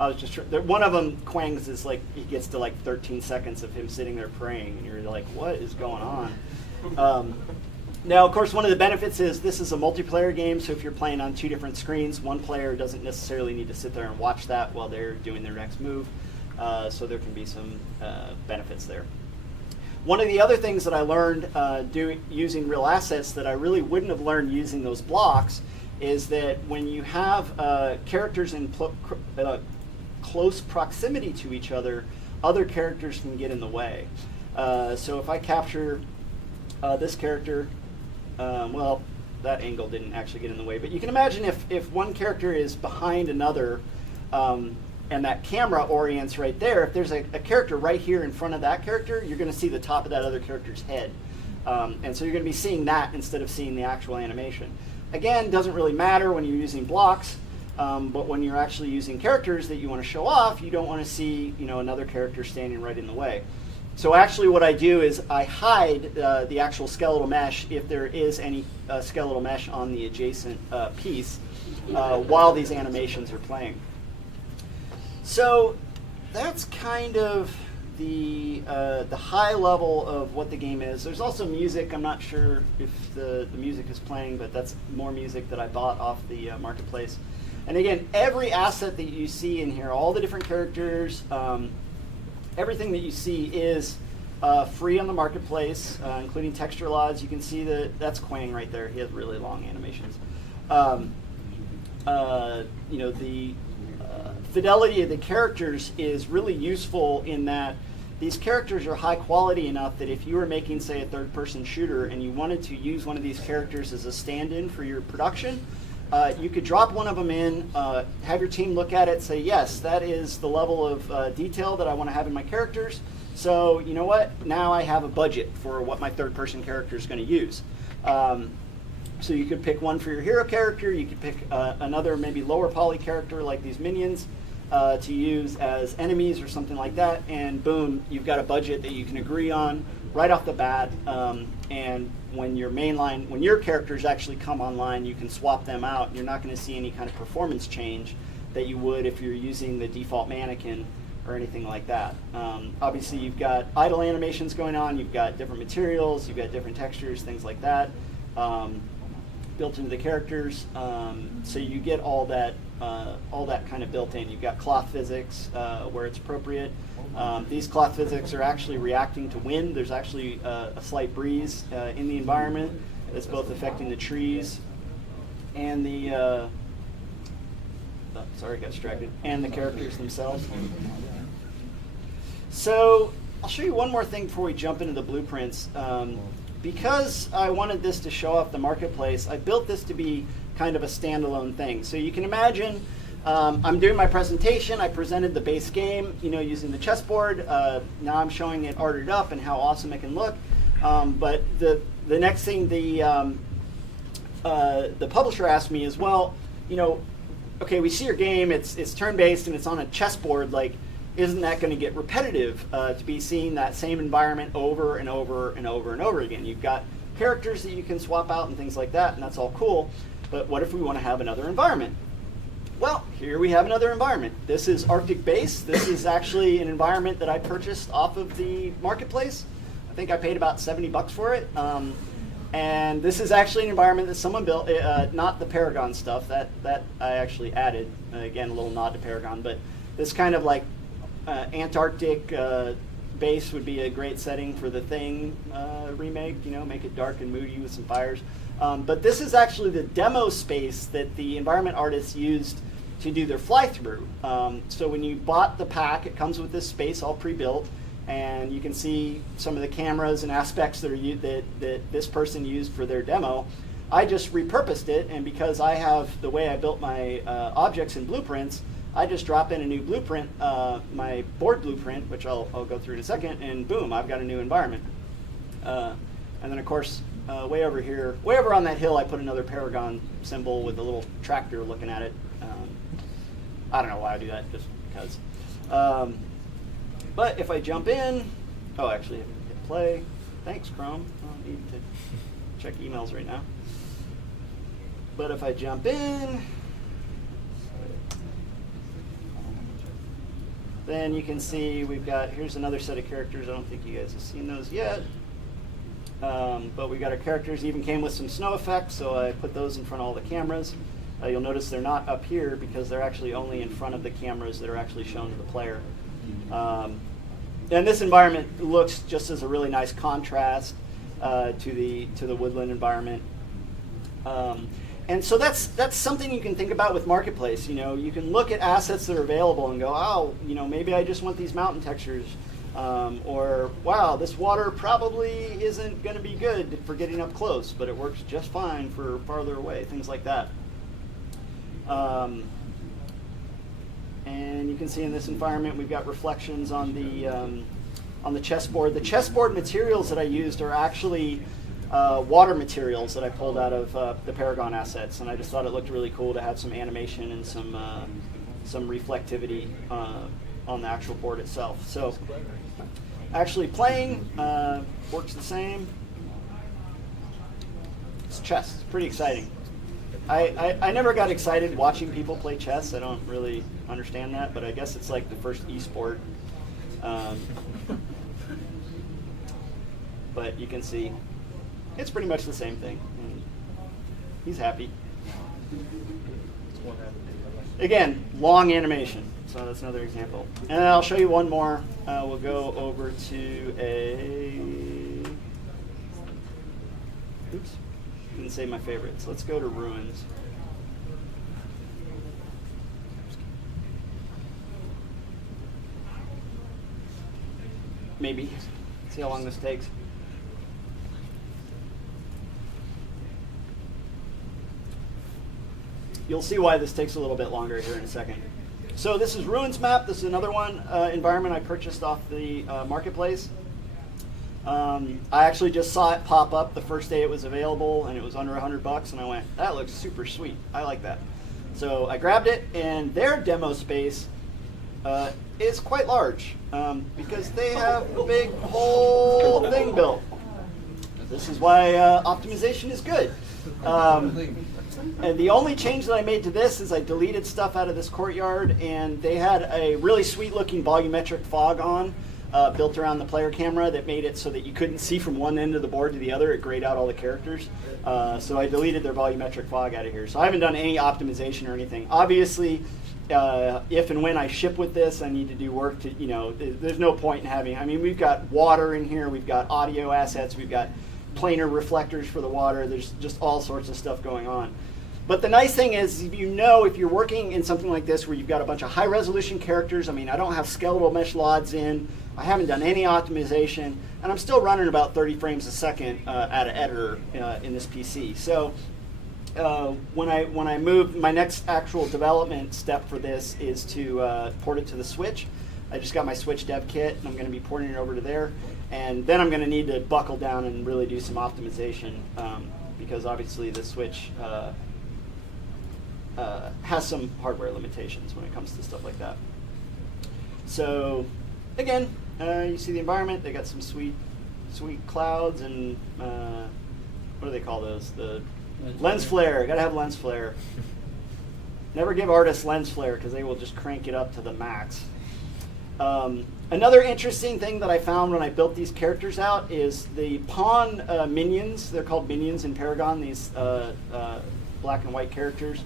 I was just one of them, Quang's, is like he gets to like 13 seconds of him sitting there praying, and you're like, what is going on? Now, of course, one of the benefits is this is a multiplayer game, so if you're playing on 2 different screens, one player doesn't necessarily need to sit there and watch that while they're doing their next move. So there can be some benefits there. One of the other things that I learned using real assets that I really wouldn't have learned using those blocks is that when you have characters in close proximity to each other characters can get in the way. So if I capture this character, well, that angle didn't actually get in the way, but you can imagine if one character is behind another and that camera orients right there, if there's a character right here in front of that character, you're going to see the top of that other character's head. And so you're going to be seeing that instead of seeing the actual animation. Again, doesn't really matter when you're using blocks, but when you're actually using characters that you want to show off, you don't want to see another character standing right in the way. So actually what I do is I hide the actual skeletal mesh if there is any skeletal mesh on the adjacent piece while these animations are playing. So that's kind of the high level of what the game is. There's also music. I'm not sure if the music is playing, but that's more music that I bought off the marketplace. And again, every asset that you see in here, all the different characters, everything that you see is free on the marketplace, including texture LODs. You can see that's Quang right there. He has really long animations. The fidelity of the characters is really useful in that these characters are high quality enough that if you were making, say, a third-person shooter and you wanted to use one of these characters as a stand-in for your production, you could drop one of them in, have your team look at it, say, yes, that is the level of detail that I want to have in my characters. So you know what? Now I have a budget for what my third-person character is going to use. So you could pick one for your hero character. You could pick another maybe lower poly character like these minions to use as enemies or something like that. And boom, you've got a budget that you can agree on right off the bat. And when when your characters actually come online, you can swap them out. You're not going to see any kind of performance change that you would if you're using the default mannequin or anything like that. Obviously, you've got idle animations going on. You've got different materials. You've got different textures, things like that. Built into the characters, so you get all that kind of built in. You've got cloth physics where it's appropriate. These cloth physics are actually reacting to wind. There's actually a slight breeze in the environment that's both affecting the trees and the sorry, got distracted, and the characters themselves. So I'll show you one more thing before we jump into the blueprints. Because I wanted this to show off the marketplace, I built this to be kind of a standalone thing. So you can imagine I'm doing my presentation. I presented the base game, using the chessboard. Now I'm showing it arted up and how awesome it can look. But the next thing the publisher asked me is, well, okay, we see your game. It's turn-based and it's on a chessboard. Like, isn't that going to get repetitive to be seeing that same environment over and over and over and over again? You've got characters that you can swap out and things like that, and that's all cool. But what if we want to have another environment? Well, here we have another environment. This is Arctic Base. This is actually an environment that I purchased off of the marketplace. I think I paid about $70 for it. And this is actually an environment that someone built, not the Paragon stuff. That I actually added. Again, a little nod to Paragon. But this kind of like Antarctic base would be a great setting for the Thing remake, make it dark and moody with some fires. But this is actually the demo space that the environment artists used to do their fly-through. So when you bought the pack, it comes with this space all pre-built, and you can see some of the cameras and aspects that this person used for their demo. I just repurposed it, and because I have the way I built my objects and blueprints, I just drop in a new blueprint, my board blueprint, which I'll go through in a second, and boom, I've got a new environment. And then of course, way over on that hill, I put another Paragon symbol with a little tractor looking at it. I don't know why I do that, just because. But if I jump in, actually, I haven't hit play. Thanks, Chrome. I don't need to check emails right now. But if I jump in, then you can see here's another set of characters. I don't think you guys have seen those yet. But we got our characters, even came with some snow effects, so I put those in front of all the cameras. You'll notice they're not up here because they're actually only in front of the cameras that are actually shown to the player. And this environment looks just as a really nice contrast to the woodland environment. And so that's something you can think about with Marketplace. You can look at assets that are available and go, maybe I just want these mountain textures. Or, wow, this water probably isn't going to be good for getting up close, but it works just fine for farther away, things like that. And you can see in this environment we've got reflections on the chessboard. The chessboard materials that I used are actually water materials that I pulled out of the Paragon assets, and I just thought it looked really cool to have some animation and some reflectivity on the actual board itself. So actually playing works the same. It's chess. It's pretty exciting. I never got excited watching people play chess. I don't really understand that, but I guess it's like the first e-sport. But you can see it's pretty much the same thing. And he's happy. Again, long animation. So that's another example. And I'll show you one more. We'll go over to oops, didn't say my favorites. Let's go to Ruins. Maybe. See how long this takes. You'll see why this takes a little bit longer here in a second. So this is Ruins map. This is another one environment I purchased off the Marketplace. I actually just saw it pop up the first day it was available, and it was under $100, and I went, that looks super sweet. I like that. So I grabbed it, and their demo space is quite large because they have a big whole thing built. This is why optimization is good. And the only change that I made to this is I deleted stuff out of this courtyard, and they had a really sweet looking volumetric fog on built around the player camera that made it so that you couldn't see from one end of the board to the other. It grayed out all the characters. So I deleted their volumetric fog out of here. So I haven't done any optimization or anything. Obviously, if and when I ship with this, I need to do work to, there's no point in having, we've got water in here, we've got audio assets, we've got planar reflectors for the water. There's just all sorts of stuff going on. But the nice thing is, if you're working in something like this where you've got a bunch of high resolution characters, I don't have skeletal mesh LODs in, I haven't done any optimization, and I'm still running about 30 frames a second at an editor in this PC. So when I move, my next actual development step for this is to port it to the Switch. I just got my Switch dev kit, and I'm going to be porting it over to there. And then I'm going to need to buckle down and really do some optimization because obviously the Switch has some hardware limitations when it comes to stuff like that. So again, you see the environment. They got some sweet clouds and what do they call those? The lens flare. Got to have lens flare. Never give artists lens flare because they will just crank it up to the max. Another interesting thing that I found when I built these characters out is the pawn minions. They're called minions in Paragon, these black and white characters.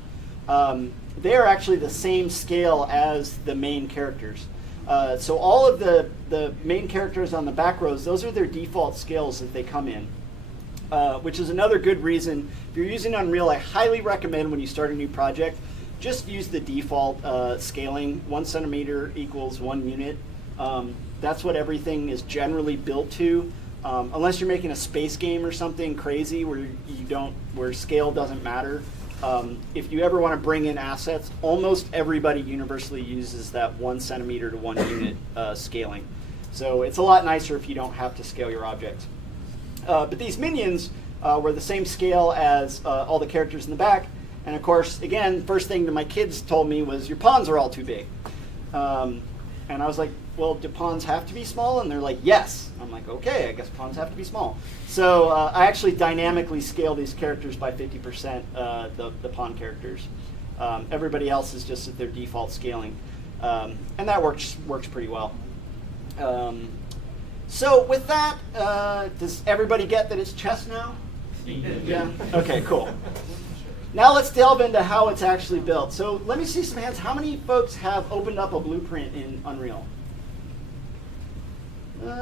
They are actually the same scale as the main characters. So all of the main characters on the back rows, those are their default scales that they come in, which is another good reason. If you're using Unreal, I highly recommend when you start a new project, just use the default scaling. 1 centimeter equals 1 unit. That's what everything is generally built to, unless you're making a space game or something crazy where scale doesn't matter. If you ever want to bring in assets, almost everybody universally uses that 1 centimeter to 1 unit scaling. So it's a lot nicer if you don't have to scale your objects. But these minions were the same scale as all the characters in the back. And of course, again, first thing that my kids told me was, your pawns are all too big. And I was like, well, do pawns have to be small? And they're like, yes. I'm like, okay, I guess pawns have to be small. So I actually dynamically scale these characters by 50%, the pawn characters. Everybody else is just at their default scaling. And that works pretty well. So with that, does everybody get that it's chess now? Yeah? Okay, cool. Now let's delve into how it's actually built. So let me see some hands. How many folks have opened up a blueprint in Unreal?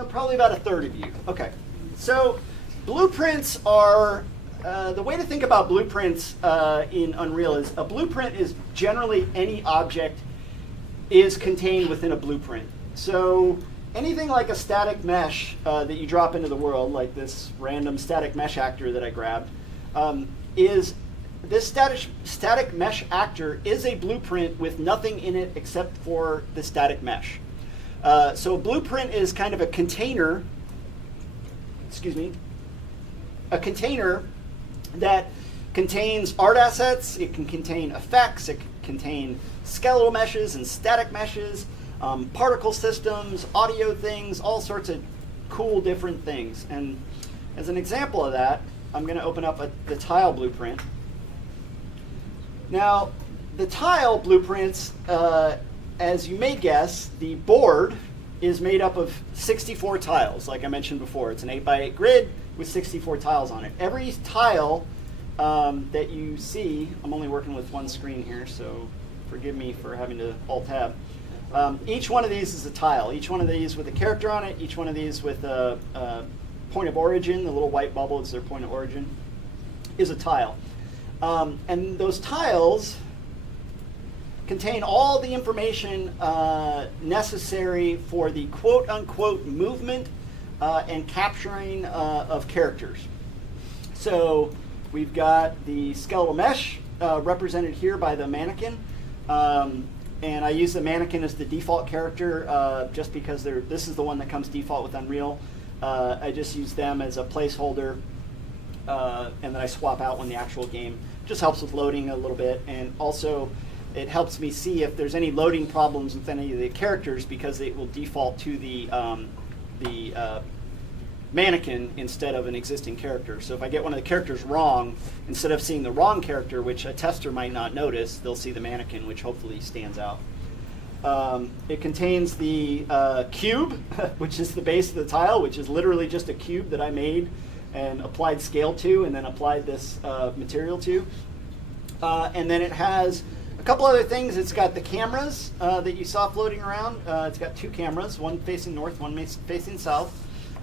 Probably about a third of you. Okay. So blueprints are, the way to think about blueprints in Unreal is a blueprint is generally any object is contained within a blueprint. So anything like a static mesh that you drop into the world, like this random static mesh actor that I grabbed, this static mesh actor is a blueprint with nothing in it except for the static mesh. So a blueprint is kind of a container, a container that contains art assets. It can contain effects. It can contain skeletal meshes and static meshes, particle systems, audio things, all sorts of cool different things. And as an example of that, I'm going to open up the tile blueprint. Now, the tile blueprints, as you may guess, the board is made up of 64 tiles, like I mentioned before. It's an 8x8 grid with 64 tiles on it. Every tile that you see, I'm only working with one screen here, so forgive me for having to Alt-Tab. Each one of these is a tile. Each one of these with a character on it, each one of these with a point of origin, the little white bubble is their point of origin, is a tile. And those tiles contain all the information necessary for the quote-unquote movement and capturing of characters. So we've got the skeletal mesh represented here by the mannequin. And I use the mannequin as the default character just because this is the one that comes default with Unreal. I just use them as a placeholder, and then I swap out when the actual game. Just helps with loading a little bit, and also it helps me see if there's any loading problems with any of the characters because it will default to the mannequin instead of an existing character. So if I get one of the characters wrong, instead of seeing the wrong character, which a tester might not notice, they'll see the mannequin, which hopefully stands out. It contains the cube, which is the base of the tile, which is literally just a cube that I made and applied scale to, and then applied this material to. And then it has a couple other things. It's got the cameras that you saw floating around. It's got 2 cameras, one facing north, one facing south.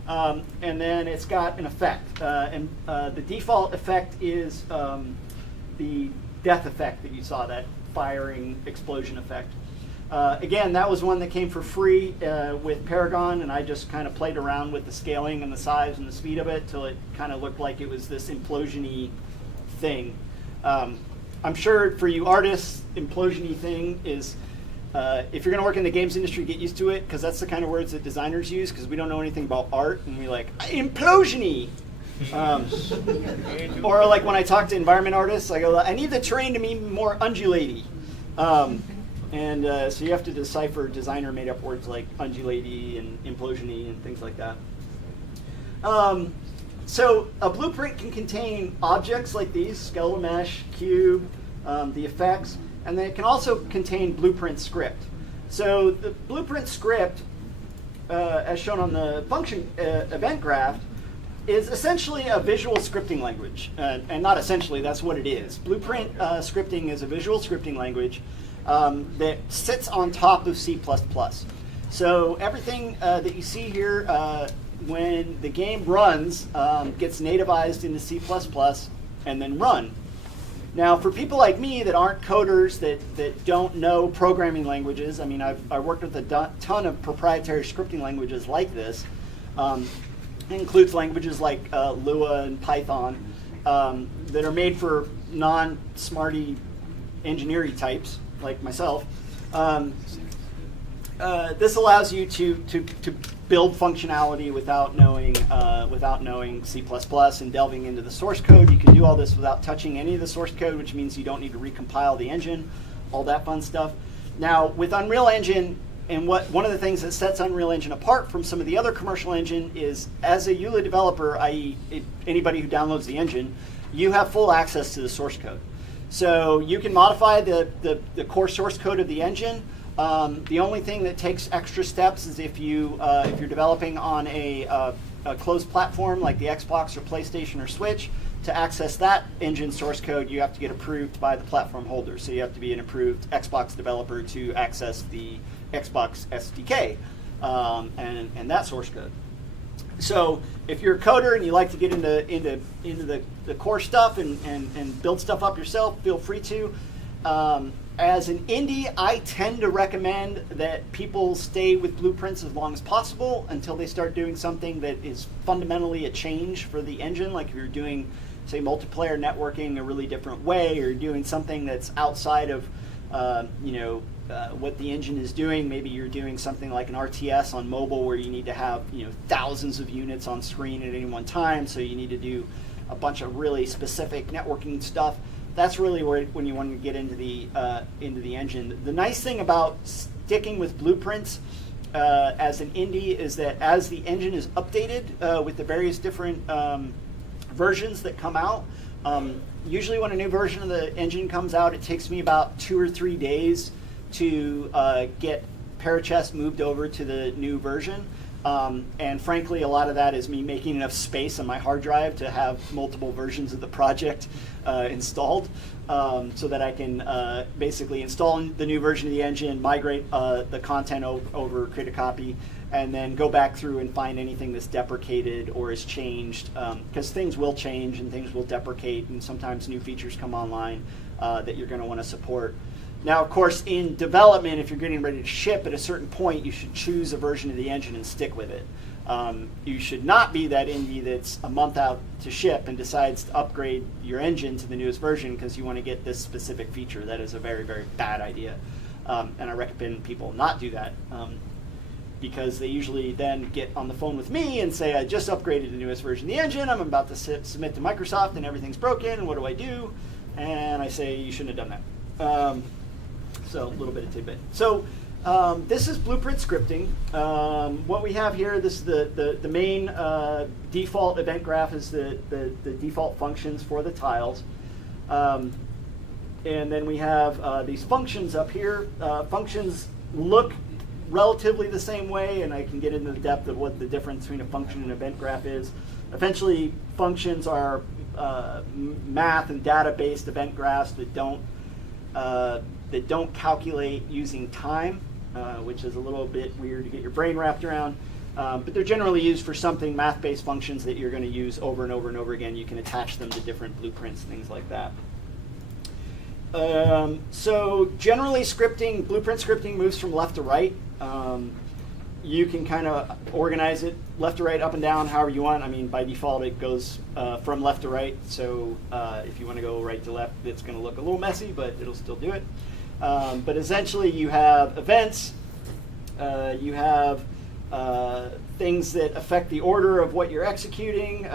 And then it's got an effect. And the default effect is the death effect that you saw, that firing explosion effect. Again, that was one that came for free with Paragon, and I just kind of played around with the scaling and the size and the speed of it till it kind of looked like it was this implosion-y thing. I'm sure for you artists, implosion-y thing is, if you're going to work in the games industry, get used to it, because that's the kind of words that designers use, because we don't know anything about art, and we like, implosion-y. Or like when I talk to environment artists, I go, I need the terrain to be more undulaty. So you have to decipher designer made up words like undulaty and implosion-y and things like that. So a blueprint can contain objects like these, skeletal mesh, cube, the effects, and then it can also contain blueprint script. So the blueprint script, as shown on the function event graph, is essentially a visual scripting language. And not essentially, that's what it is. Blueprint scripting is a visual scripting language that sits on top of C++. So everything that you see here, when the game runs, gets nativized into C++ and then run. Now, for people like me that aren't coders, that don't know programming languages, I mean, I've worked with a ton of proprietary scripting languages like this. It includes languages like Lua and Python that are made for non-smarty engineering types like myself. This allows you to build functionality without knowing C++ and delving into the source code. You can do all this without touching any of the source code, which means you don't need to recompile the engine, all that fun stuff. Now, with Unreal Engine, and one of the things that sets Unreal Engine apart from some of the other commercial engine is, as a EULA developer, i.e. anybody who downloads the engine, you have full access to the source code. So you can modify the core source code of the engine. The only thing that takes extra steps is if you're developing on a closed platform like the Xbox or PlayStation or Switch. To access that engine source code, you have to get approved by the platform holder. So you have to be an approved Xbox developer to access the Xbox SDK and that source code. So if you're a coder and you like to get into the core stuff and build stuff up yourself, feel free to. As an indie, I tend to recommend that people stay with blueprints as long as possible until they start doing something that is fundamentally a change for the engine, like if you're doing, say, multiplayer networking a really different way, or doing something that's outside of what the engine is doing. Maybe you're doing something like an RTS on mobile where you need to have thousands of units on screen at any one time, so you need to do a bunch of really specific networking stuff. That's really when you want to get into the engine. The nice thing about sticking with blueprints as an indie is that as the engine is updated with the various different versions that come out, usually when a new version of the engine comes out, it takes me about 2 or 3 days to get Parachest moved over to the new version. And frankly, a lot of that is me making enough space on my hard drive to have multiple versions of the project installed, so that I can basically install the new version of the engine, migrate the content over, create a copy, and then go back through and find anything that's deprecated or is changed, because things will change and things will deprecate, and sometimes new features come online that you're going to want to support. Now, of course, in development, if you're getting ready to ship at a certain point, you should choose a version of the engine and stick with it. You should not be that indie that's a month out to ship and decides to upgrade your engine to the newest version because you want to get this specific feature. That is a very, very bad idea. And I recommend people not do that, because they usually then get on the phone with me and say, I just upgraded the newest version of the engine, I'm about to submit to Microsoft and everything's broken, and what do I do? And I say, you shouldn't have done that. So a little bit of tidbit. So this is blueprint scripting. What we have here, this is the main default event graph is the default functions for the tiles. And then we have these functions up here. Functions look relatively the same way, and I can get into the depth of what the difference between a function and event graph is. Eventually, functions are math and data-based event graphs that don't calculate using time, which is a little bit weird to get your brain wrapped around. But they're generally used for something, math-based functions that you're going to use over and over and over again. You can attach them to different blueprints, things like that. So generally blueprint scripting moves from left to right. You can kind of organize it left to right, up and down, however you want. I mean, by default, it goes from left to right. So if you want to go right to left, it's going to look a little messy, but it'll still do it. But essentially, you have events. You have things that affect the order of what you're executing.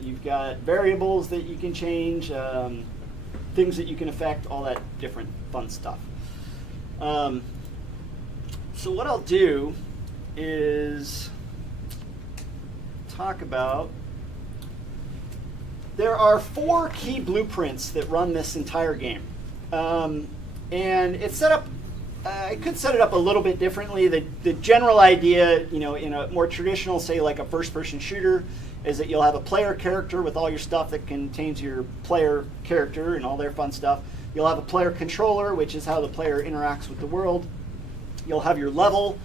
You've got variables that you can change, things that you can affect, all that different fun stuff. So what I'll do is talk about, there are 4 key blueprints that run this entire game. And it's set up, I could set it up a little bit differently. The general idea, in a more traditional, say like a first-person shooter, is that you'll have a player character with all your stuff that contains your player character and all their fun stuff. You'll have a player controller, which is how the player interacts with the world. You'll have your level,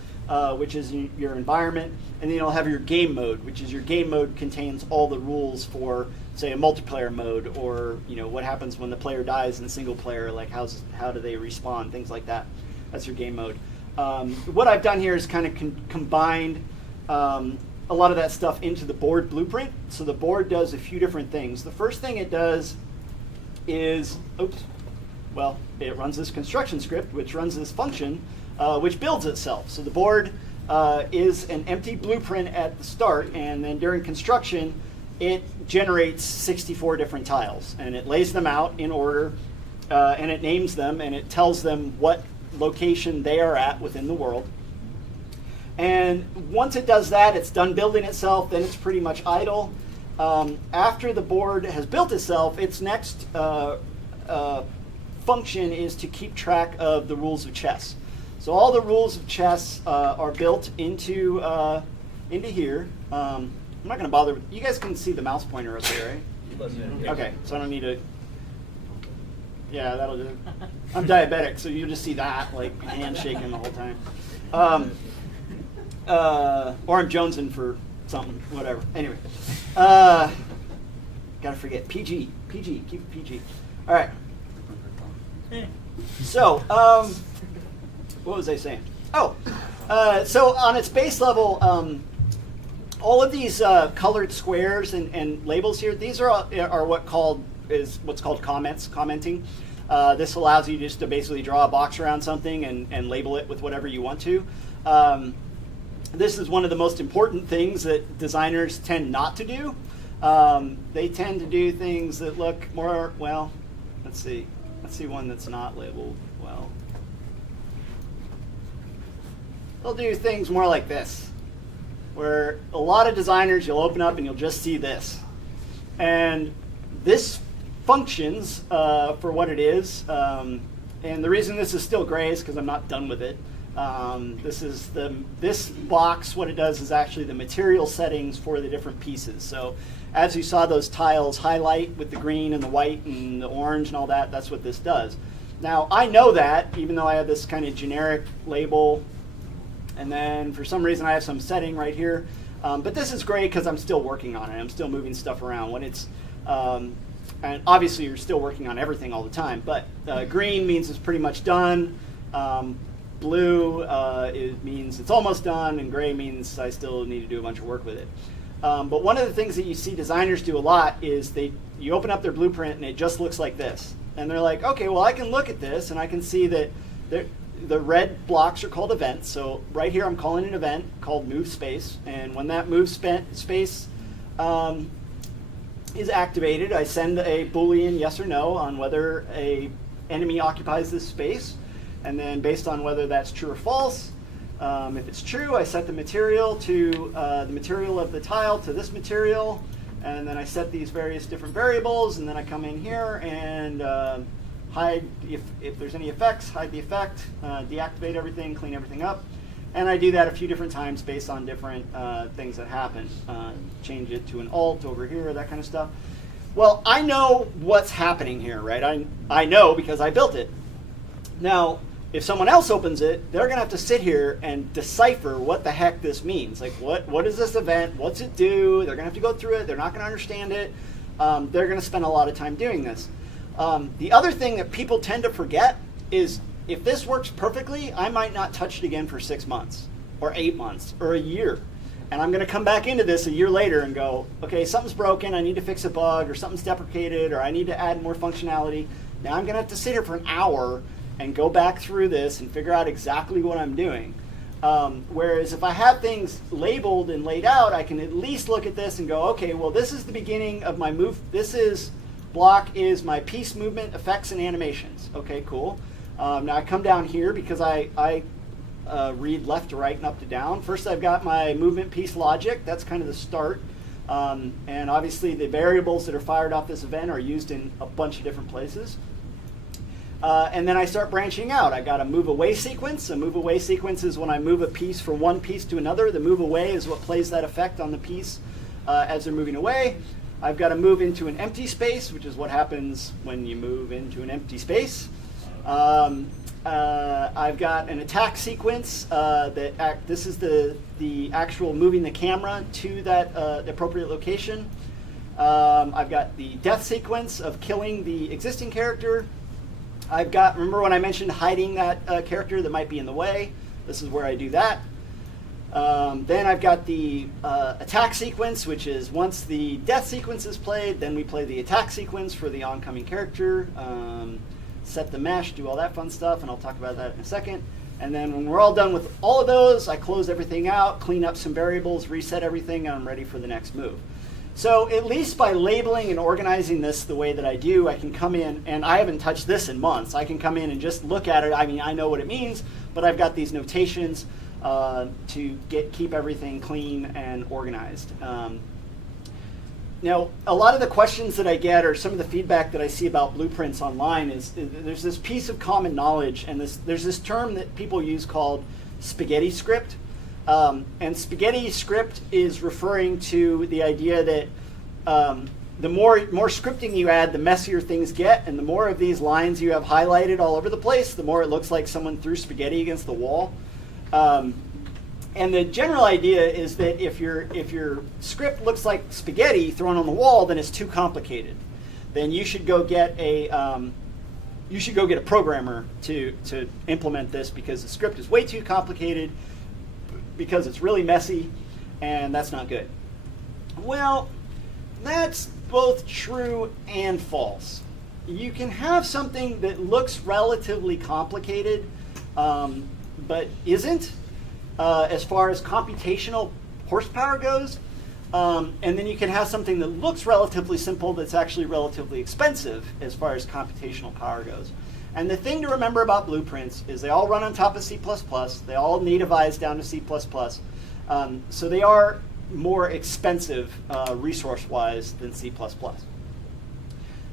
which is your environment, and then you'll have your game mode, which is your game mode contains all the rules for, say, a multiplayer mode, or what happens when the player dies in single player, like how do they respawn, things like that. That's your game mode. What I've done here is kind of combined a lot of that stuff into the board blueprint. So the board does a few different things. The first thing it does is, it runs this construction script, which runs this function, which builds itself. So the board is an empty blueprint at the start, and then during construction, it generates 64 different tiles, and it lays them out in order, and it names them, and it tells them what location they are at within the world. And once it does that, it's done building itself, then it's pretty much idle. After the board has built itself, its next function is to keep track of the rules of chess. So all the rules of chess are built into here. I'm not going to bother. You guys can see the mouse pointer up there, right? Okay, so I don't need to. Yeah, that'll do. I'm diabetic, so you'll just see that, like hand shaking the whole time. Or I'm jonesing for something, whatever. Anyway, gotta forget PG, keep it PG. All right. So, what was I saying? So on its base level, all of these colored squares and labels here, these are what's called commenting. This allows you just to basically draw a box around something and label it with whatever you want to. This is one of the most important things that designers tend not to do. They tend to do things that look more, let's see one that's not labeled well. They'll do things more like this, where a lot of designers, you'll open up and you'll just see this. And this functions for what it is. And the reason this is still gray is because I'm not done with it. This box, what it does is actually the material settings for the different pieces. So as you saw those tiles highlight with the green and the white and the orange and all that, that's what this does. Now I know that, even though I have this kind of generic label, and then for some reason I have some setting right here. But this is great because I'm still working on it. I'm still moving stuff around. When it's, and obviously you're still working on everything all the time, but green means it's pretty much done. Blue it means it's almost done, and gray means I still need to do a bunch of work with it. But one of the things that you see designers do a lot is you open up their blueprint and it just looks like this. And they're like, okay, well I can look at this and I can see that the red blocks are called events. So right here I'm calling an event called move space, and when that move space is activated, I send a Boolean yes or no on whether a enemy occupies this space. And then based on whether that's true or false, if it's true, I set the material to the material of the tile to this material, and then I set these various different variables, and then I come in here and hide, if there's any effects, hide the effect, deactivate everything, clean everything up. And I do that a few different times based on different things that happen. Change it to an alt over here, that kind of stuff. Well, I know what's happening here, right? I know because I built it. Now, if someone else opens it, they're going to have to sit here and decipher what the heck this means. Like, what is this event? What's it do? They're going to have to go through it. They're not going to understand it. They're going to spend a lot of time doing this. The other thing that people tend to forget is if this works perfectly, I might not touch it again for 6 months or 8 months or a year. And I'm going to come back into this a year later and go, okay, something's broken. I need to fix a bug, or something's deprecated, or I need to add more functionality. Now I'm going to have to sit here for an hour and go back through this and figure out exactly what I'm doing. Whereas if I have things labeled and laid out, I can at least look at this and go, okay, well, this is the beginning of my move. Block is my piece movement, effects, and animations. Okay, cool. Now I come down here because I read left to right and up to down. First I've got my movement piece logic. That's kind of the start. And obviously the variables that are fired off this event are used in a bunch of different places. And then I start branching out. I got a move away sequence. A move away sequence is when I move a piece from one piece to another. The move away is what plays that effect on the piece as they're moving away. I've got to move into an empty space, which is what happens when you move into an empty space. I've got an attack sequence this is the actual moving the camera to that the appropriate location. I've got the death sequence of killing the existing character. I've got, remember when I mentioned hiding that character that might be in the way? This is where I do that. Then I've got the attack sequence, which is once the death sequence is played, then we play the attack sequence for the oncoming character. Set the mesh, do all that fun stuff, and I'll talk about that in a second. And then when we're all done with all of those, I close everything out, clean up some variables, reset everything, and I'm ready for the next move. So at least by labeling and organizing this the way that I do, I can come in, and I haven't touched this in months. I can come in and just look at it. I mean, I know what it means, but I've got these notations to keep everything clean and organized. Now, a lot of the questions that I get, or some of the feedback that I see about blueprints online, is there's this piece of common knowledge, and there's this term that people use called spaghetti script. And spaghetti script is referring to the idea that the more scripting you add, the messier things get, and the more of these lines you have highlighted all over the place, the more it looks like someone threw spaghetti against the wall. And the general idea is that if your script looks like spaghetti thrown on the wall, then it's too complicated. Then you should go get a programmer to implement this, because the script is way too complicated, because it's really messy, and that's not good. Well, that's both true and false. You can have something that looks relatively complicated, but isn't. As far as computational horsepower goes, and then you can have something that looks relatively simple that's actually relatively expensive as far as computational power goes. And the thing to remember about blueprints is they all run on top of C++. They all nativize down to C++. So they are more expensive resource-wise than C++.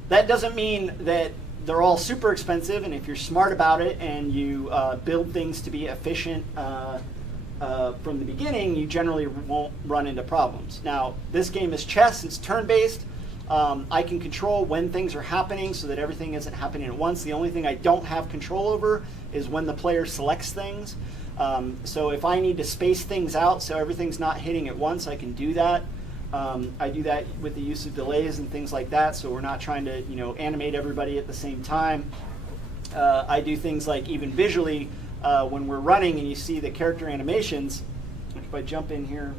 That doesn't mean that they're all super expensive, and if you're smart about it and you build things to be efficient from the beginning, you generally won't run into problems. Now, this game is chess. It's turn-based. I can control when things are happening so that everything isn't happening at once. The only thing I don't have control over is when the player selects things. So if I need to space things out so everything's not hitting at once, I can do that. I do that with the use of delays and things like that, so we're not trying to animate everybody at the same time. I do things like even visually, when we're running and you see the character animations, if I jump in here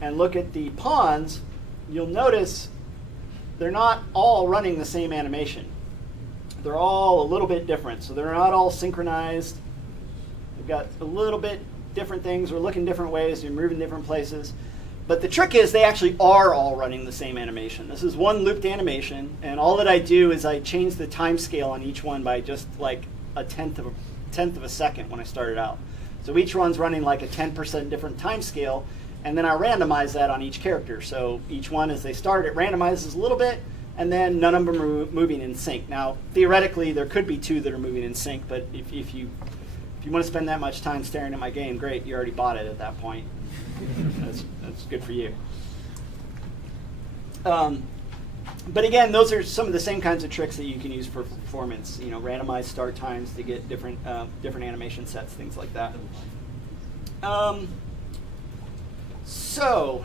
and look at the pawns, you'll notice they're not all running the same animation. They're all a little bit different, so they're not all synchronized. They've got a little bit different things. We're looking different ways. They're moving different places. But the trick is they actually are all running the same animation. This is one looped animation, and all that I do is I change the time scale on each one by just like a tenth of a second when I start it out. So each one's running like a 10% different time scale, and then I randomize that on each character. So each one, as they start, it randomizes a little bit, and then none of them are moving in sync. Now, theoretically, there could be two that are moving in sync, but if you want to spend that much time staring at my game, great, you already bought it at that point. That's good for you. But again, those are some of the same kinds of tricks that you can use for performance. Randomized start times to get different animation sets, things like that. So,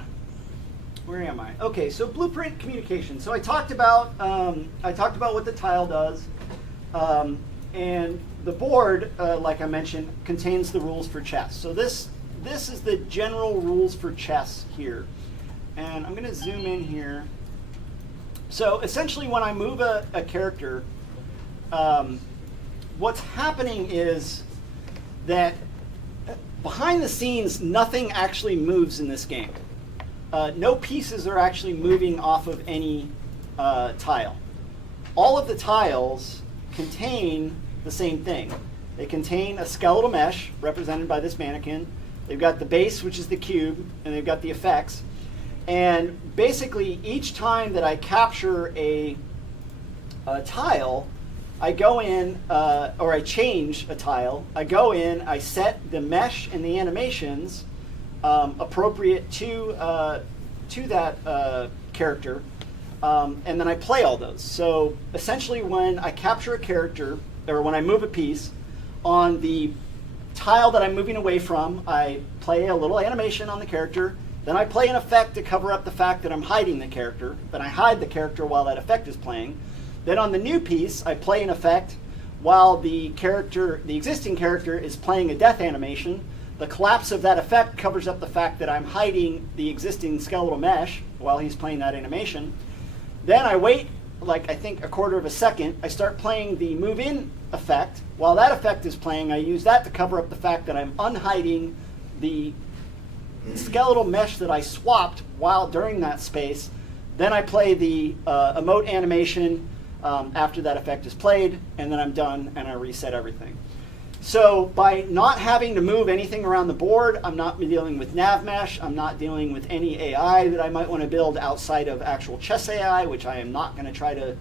where am I? Okay, so blueprint communication. So I talked about what the tile does, and the board, like I mentioned, contains the rules for chess. So this is the general rules for chess here. And I'm going to zoom in here. So essentially when I move a character, what's happening is that behind the scenes, nothing actually moves in this game. No pieces are actually moving off of any tile. All of the tiles contain the same thing. They contain a skeletal mesh represented by this mannequin. They've got the base, which is the cube, and they've got the effects. And basically, each time that I capture a tile, I go in, or I change a tile, I go in, I set the mesh and the animations appropriate to that character. and then I play all those. So essentially when I capture a character, or when I move a piece, on the tile that I'm moving away from, I play a little animation on the character, then I play an effect to cover up the fact that I'm hiding the character, then I hide the character while that effect is playing. Then on the new piece, I play an effect while the existing character is playing a death animation. The collapse of that effect covers up the fact that I'm hiding the existing skeletal mesh while he's playing that animation. Then I wait, like I think a quarter of a second, I start playing the move in effect. While that effect is playing, I use that to cover up the fact that I'm unhiding the skeletal mesh that I swapped while during that space. Then I play the emote animation after that effect is played, and then I'm done and I reset everything. So by not having to move anything around the board, I'm not dealing with nav mesh, I'm not dealing with any AI that I might want to build outside of actual chess AI, which I am not going to try to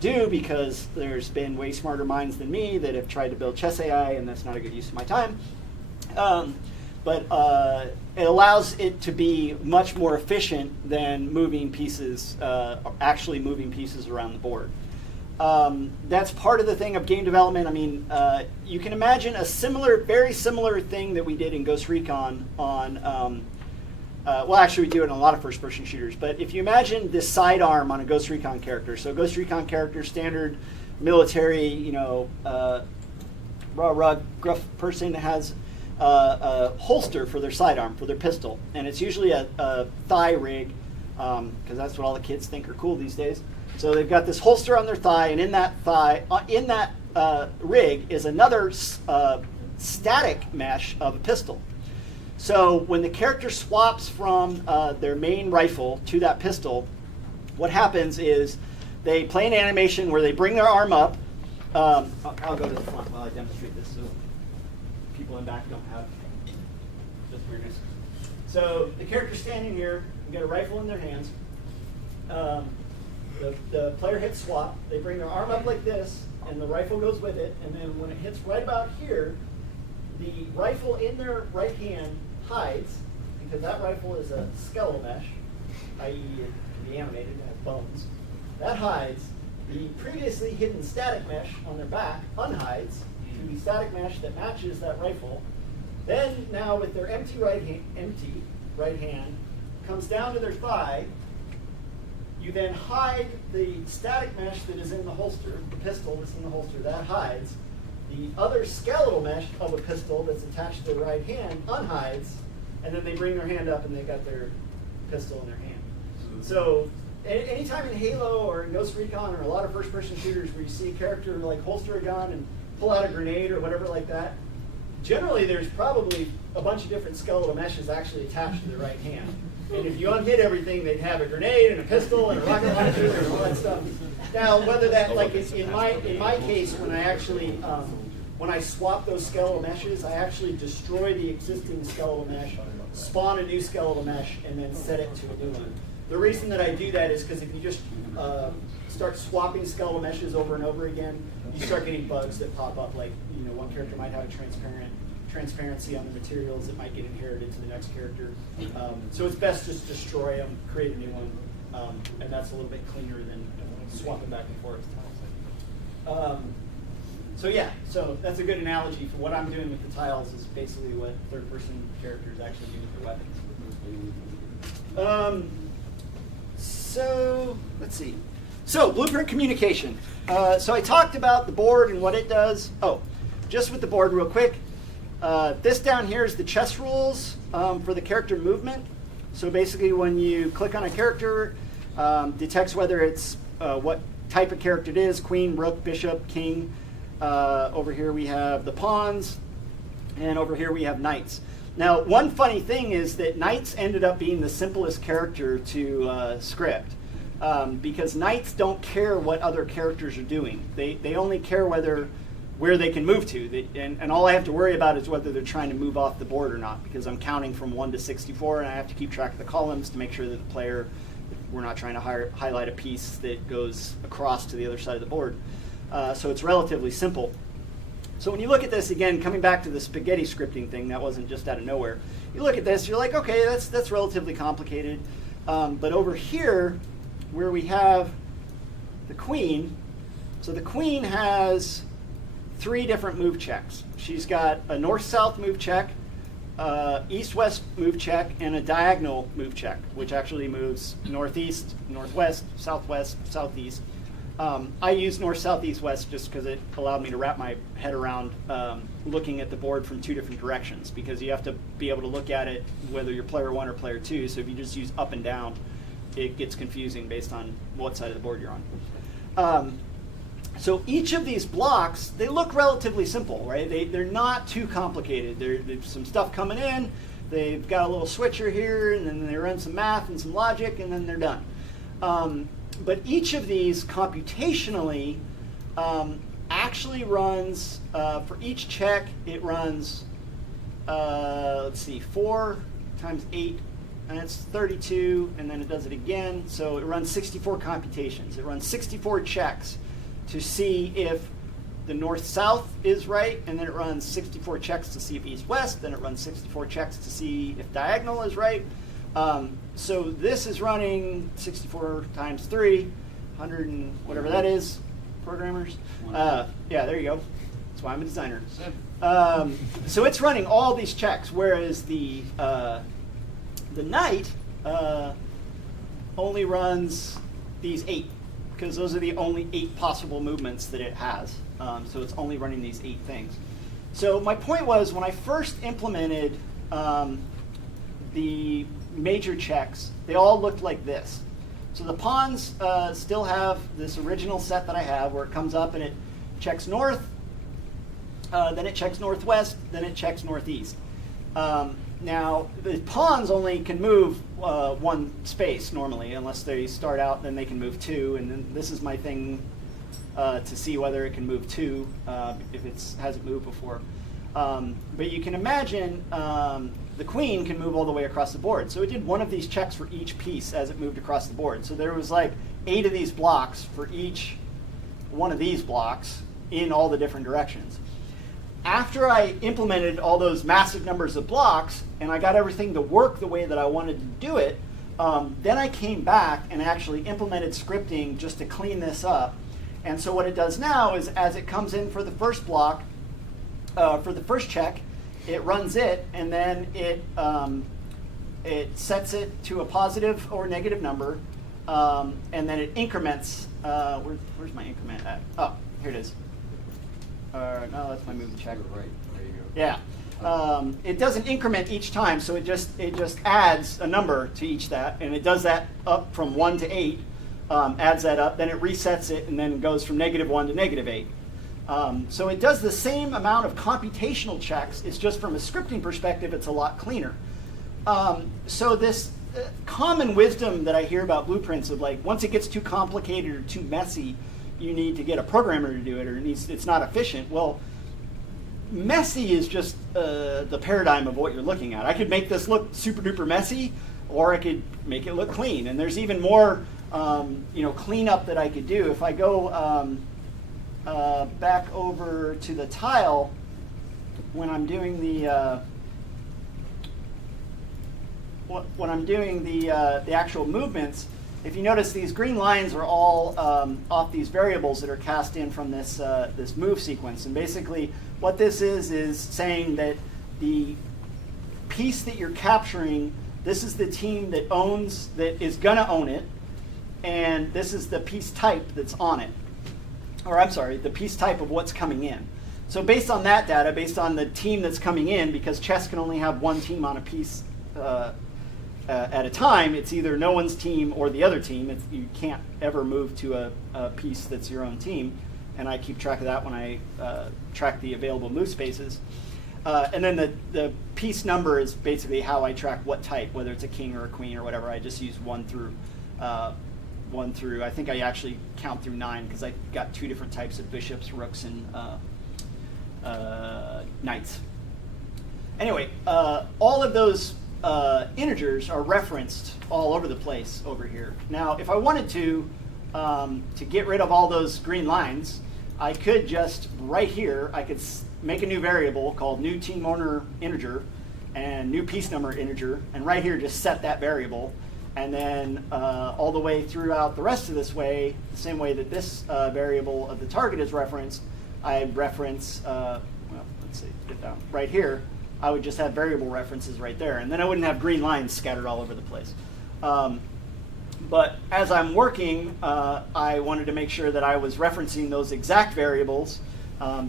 do because there's been way smarter minds than me that have tried to build chess AI, and that's not a good use of my time. But it allows it to be much more efficient than moving pieces, actually moving pieces around the board. That's part of the thing of game development. I mean, you can imagine a very similar thing that we did in Ghost Recon on, well, actually we do it in a lot of first-person shooters, but if you imagine this sidearm on a Ghost Recon character, so Ghost Recon character, standard military, you know, raw, gruff person has a holster for their sidearm, for their pistol, and it's usually a thigh rig, because that's what all the kids think are cool these days. So they've got this holster on their thigh, and in that rig is another static mesh of a pistol. So when the character swaps from their main rifle to that pistol, what happens is they play an animation where they bring their arm up. I'll go to the front while I demonstrate this so people in back don't have this weirdness. So the character's standing here, we've got a rifle in their hands. The player hits swap, they bring their arm up like this, and the rifle goes with it, and then when it hits right about here, the rifle in their right hand hides, because that rifle is a skeletal mesh, i.e. it can be animated, it has bones. That hides. The previously hidden static mesh on their back unhides to the static mesh that matches that rifle. Then now with their empty right hand comes down to their thigh. You then hide the static mesh that is in the holster, the pistol that's in the holster, that hides. The other skeletal mesh of a pistol that's attached to the right hand unhides, and then they bring their hand up and they got their pistol in their hand. So anytime in Halo or in Ghost Recon or a lot of first-person shooters where you see a character like holster a gun and pull out a grenade or whatever like that, generally there's probably a bunch of different skeletal meshes actually attached to the right hand. And if you unhid everything, they'd have a grenade and a pistol and a rocket launcher and all that stuff. Now, whether that, like in my case, when I actually when I swap those skeletal meshes, I actually destroy the existing skeletal mesh, spawn a new skeletal mesh, and then set it to a new one. The reason that I do that is because if you just start swapping skeletal meshes over and over again, you start getting bugs that pop up. Like, you know, one character might have a transparency on the materials that might get inherited to the next character. So it's best just destroy them, create a new one, and that's a little bit cleaner than swapping back and forth. So yeah, so that's a good analogy for what I'm doing with the tiles is basically what third-person characters actually do with their weapons. So let's see. So blueprint communication. So I talked about the board and what it does. Oh, just with the board real quick. This down here is the chess rules for the character movement. So basically when you click on a character, detects whether it's what type of character it is, queen, rook, bishop, king. Over here we have the pawns, and over here we have knights. Now, one funny thing is that knights ended up being the simplest character to script because knights don't care what other characters are doing. They only care where they can move to. And all I have to worry about is whether they're trying to move off the board or not, because I'm counting from 1 to 64, and I have to keep track of the columns to make sure that the player, we're not trying to highlight a piece that goes across to the other side of the board. So it's relatively simple. So when you look at this, again, coming back to the spaghetti scripting thing, that wasn't just out of nowhere. You look at this, you're like, okay, that's relatively complicated. But over here, where we have the queen. So the queen has 3 different move checks. She's got a north-south move check, east-west move check, and a diagonal move check, which actually moves northeast, northwest, southwest, southeast. I use north, south, east, west just because it allowed me to wrap my head around looking at the board from 2 different directions, because you have to be able to look at it whether you're player 1 or player 2. So if you just use up and down, it gets confusing based on what side of the board you're on. So each of these blocks, they look relatively simple, right? They're not too complicated. There's some stuff coming in. They've got a little switcher here, and then they run some math and some logic, and then they're done. But each of these computationally actually runs, for each check, it runs, let's see, 4 times 8, and it's 32, and then it does it again. So it runs 64 computations. It runs 64 checks to see if the north-south is right, and then it runs 64 checks to see if east-west, then it runs 64 checks to see if diagonal is right. So this is running 64 times 3, 100 and whatever that is, programmers. Yeah, there you go. That's why I'm a designer. So it's running all these checks, whereas the knight only runs these 8, because those are the only 8 possible movements that it has. So it's only running these 8 things. So my point was, when I first implemented the major checks, they all looked like this. So the pawns still have this original set that I have, where it comes up and it checks north, then it checks northwest, then it checks northeast. Now, the pawns only can move 1 space normally, unless they start out, then they can move 2, and then this is my thing to see whether it can move 2 if it hasn't moved before. But you can imagine the queen can move all the way across the board. So it did one of these checks for each piece as it moved across the board. So there was like 8 of these blocks for each one of these blocks in all the different directions. After I implemented all those massive numbers of blocks and I got everything to work the way that I wanted to do it, then I came back and actually implemented scripting just to clean this up. And so what it does now is, as it comes in for the first block, for the first check, it runs it, and then it sets it to a positive or negative number, and then it increments. Where's my increment at? Oh, here it is. No, that's my moving check. Right, there you go. Yeah. It doesn't increment each time, so it just adds a number to each that, and it does that up from 1 to 8, adds that up, then it resets it, and then goes from -1 to -8. So it does the same amount of computational checks. It's just from a scripting perspective, it's a lot cleaner. So this common wisdom that I hear about blueprints of, like, once it gets too complicated or too messy, you need to get a programmer to do it, or it's not efficient. Well, messy is just the paradigm of what you're looking at. I could make this look super duper messy, or I could make it look clean. And there's even more cleanup that I could do. If I go back over to the tile, when I'm doing the the actual movements, if you notice, these green lines are all off these variables that are cast in from this this move sequence. And basically, what this is saying that the piece that you're capturing, this is the team that is gonna own it, and this is the piece type that's on it. Or I'm sorry, the piece type of what's coming in. So based on that data, based on the team that's coming in, because chess can only have 1 team on a piece at a time, it's either no one's team or the other team. You can't ever move to a piece that's your own team, and I keep track of that when I track the available move spaces. And then the piece number is basically how I track what type, whether it's a king or a queen or whatever. I just use 1 through, I think I actually count through 9, because I got 2 different types of bishops, rooks, and knights. Anyway, all of those integers are referenced all over the place over here. Now, if I wanted to get rid of all those green lines, I could just, right here, I could make a new variable called new team owner integer and new piece number integer, and right here just set that variable. And then all the way throughout the rest of this way, the same way that this variable of the target is referenced, I reference, well, let's see, get down right here. I would just have variable references right there. And then I wouldn't have green lines scattered all over the place. But as I'm working, I wanted to make sure that I was referencing those exact variables,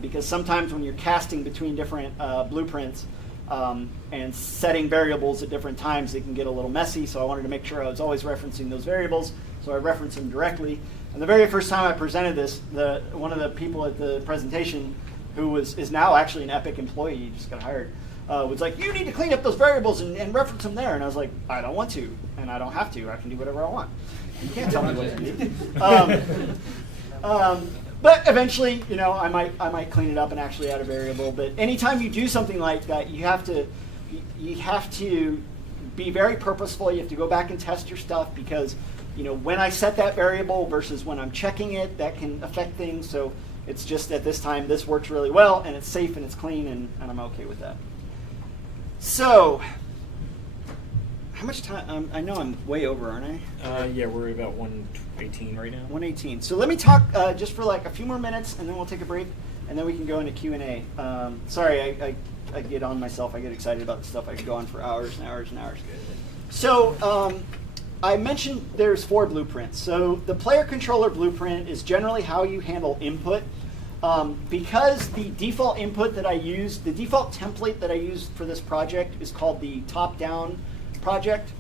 because sometimes when you're casting between different blueprints and setting variables at different times, it can get a little messy. So I wanted to make sure I was always referencing those variables, so I referenced them directly. And the very first time I presented this, one of the people at the presentation, who is now actually an Epic employee, he just got hired, was like, you need to clean up those variables and reference them there. And I was like, I don't want to, and I don't have to. I can do whatever I want. You can't tell me what to do. But eventually, you know, I might clean it up and actually add a variable. But anytime you do something like that, you have to be very purposeful. You have to go back and test your stuff, because, you know, when I set that variable versus when I'm checking it, that can affect things. So it's just at this time, this works really well, and it's safe and it's clean, and I'm okay with that. So, how much time? I know I'm way over, aren't I? Yeah, we're about 1:18 right now. 1:18. So let me talk just for like a few more minutes, and then we'll take a break, and then we can go into Q&A. Sorry, I get on myself. I get excited about this stuff. I could go on for hours and hours and hours. So I mentioned there's 4 blueprints. So the player controller blueprint is generally how you handle input. Because the default input that I use, the default template that I used for this project is called the top-down project.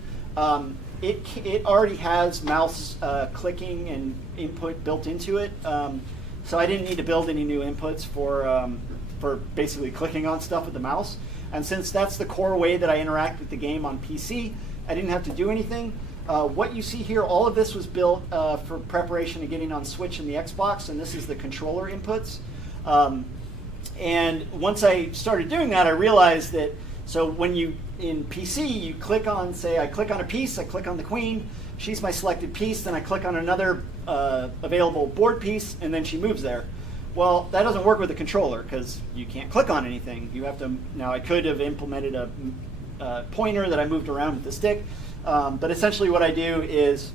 It already has mouse clicking and input built into it, so I didn't need to build any new inputs for basically clicking on stuff with the mouse. And since that's the core way that I interact with the game on PC, I didn't have to do anything. What you see here, all of this was built for preparation of getting on Switch and the Xbox, and this is the controller inputs. And once I started doing that, I realized that, so when you, in PC, you click on, say, I click on a piece, I click on the queen, she's my selected piece, then I click on another available board piece, and then she moves there. Well, that doesn't work with the controller, because you can't click on anything. You have to, now I could have implemented a pointer that I moved around with the stick, but essentially what I do is,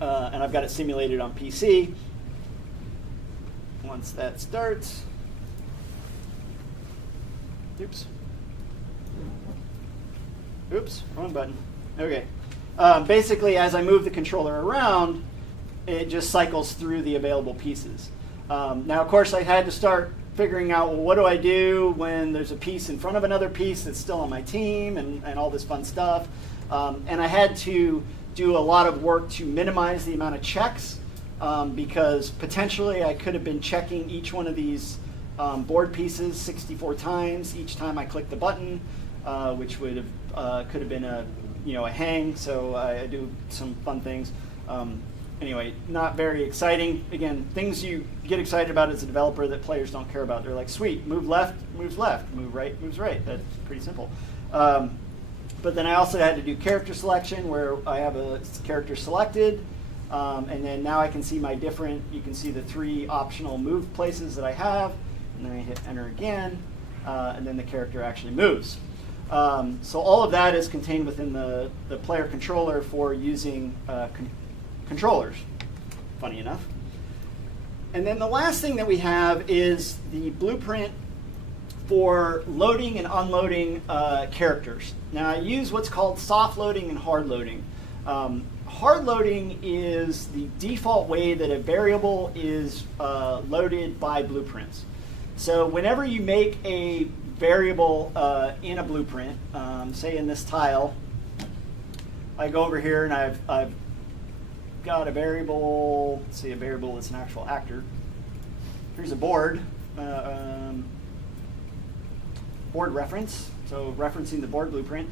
and I've got it simulated on PC, once that starts, oops, wrong button, okay. Basically, as I move the controller around, it just cycles through the available pieces. Now, of course, I had to start figuring out, well, what do I do when there's a piece in front of another piece that's still on my team, and all this fun stuff. And I had to do a lot of work to minimize the amount of checks, because potentially I could have been checking each one of these board pieces 64 times each time I click the button, which would have could have been a hang. So I do some fun things. Anyway, not very exciting. Again, things you get excited about as a developer that players don't care about. They're like, sweet, move left, moves left, move right, moves right. That's pretty simple. But then I also had to do character selection, where I have a character selected, and then now I can see my different, you can see the 3 optional move places that I have, and then I hit enter again, and then the character actually moves. So all of that is contained within the player controller for using controllers, funny enough. And then the last thing that we have is the blueprint for loading and unloading characters. Now I use what's called soft loading and hard loading. Hard loading is the default way that a variable is loaded by blueprints. So whenever you make a variable in a blueprint, say in this tile, I go over here and I've got a variable, let's see, a variable that's an actual actor. Here's a board. Board reference, so referencing the board blueprint.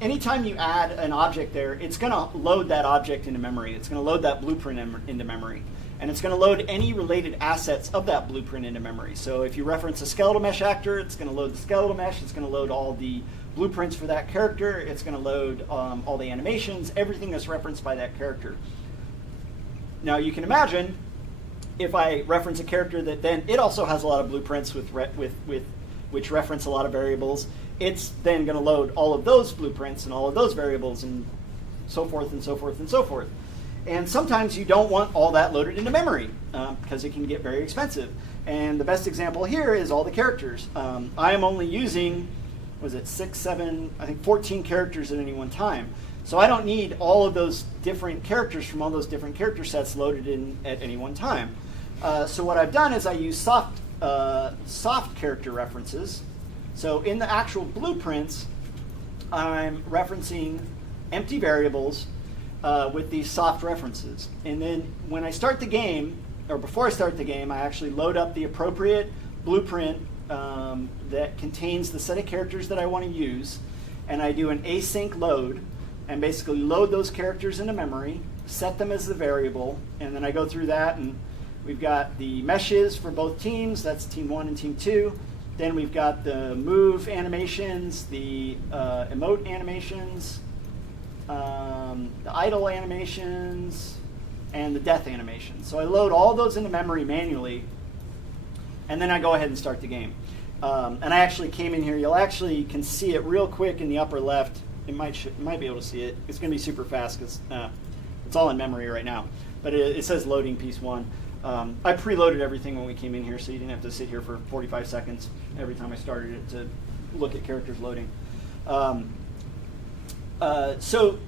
Anytime you add an object there, it's going to load that object into memory. It's going to load that blueprint into memory. And it's going to load any related assets of that blueprint into memory. So if you reference a skeletal mesh actor, it's going to load the skeletal mesh. It's going to load all the blueprints for that character. It's going to load all the animations, everything that's referenced by that character. Now you can imagine if I reference a character that then it also has a lot of blueprints which reference a lot of variables, it's then going to load all of those blueprints and all of those variables, and so forth and so forth and so forth. And sometimes you don't want all that loaded into memory because it can get very expensive. And the best example here is all the characters. I am only using, 6, 7, I think 14 characters at any one time. So I don't need all of those different characters from all those different character sets loaded in at any one time. So what I've done is I use soft character references. So in the actual blueprints, I'm referencing empty variables with these soft references. And then when I start the game, or before I start the game, I actually load up the appropriate blueprint that contains the set of characters that I want to use. And I do an async load and basically load those characters into memory, set them as the variable, and then I go through that, and we've got the meshes for both teams. That's team 1 and team 2. Then we've got the move animations, the emote animations, the idle animations, and the death animations. So I load all those into memory manually, and then I go ahead and start the game. And I actually came in here. You can see it real quick in the upper left. You might be able to see it. It's going to be super fast because it's all in memory right now. But it says loading piece 1. I preloaded everything when we came in here, so you didn't have to sit here for 45 seconds every time I started it to look at characters loading. So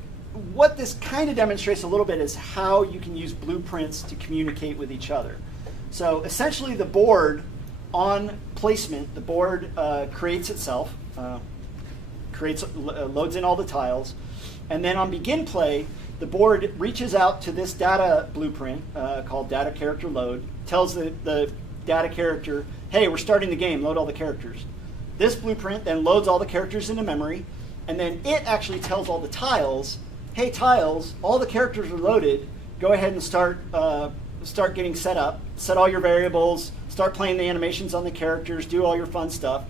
what this kind of demonstrates a little bit is how you can use blueprints to communicate with each other. So essentially the board on placement, the board creates itself, loads in all the tiles, and then on begin play, the board reaches out to this data blueprint called data character load, tells the data character, hey, we're starting the game, load all the characters. This blueprint then loads all the characters into memory, and then it actually tells all the tiles, hey tiles, all the characters are loaded, go ahead and start getting set up, set all your variables, start playing the animations on the characters, do all your fun stuff.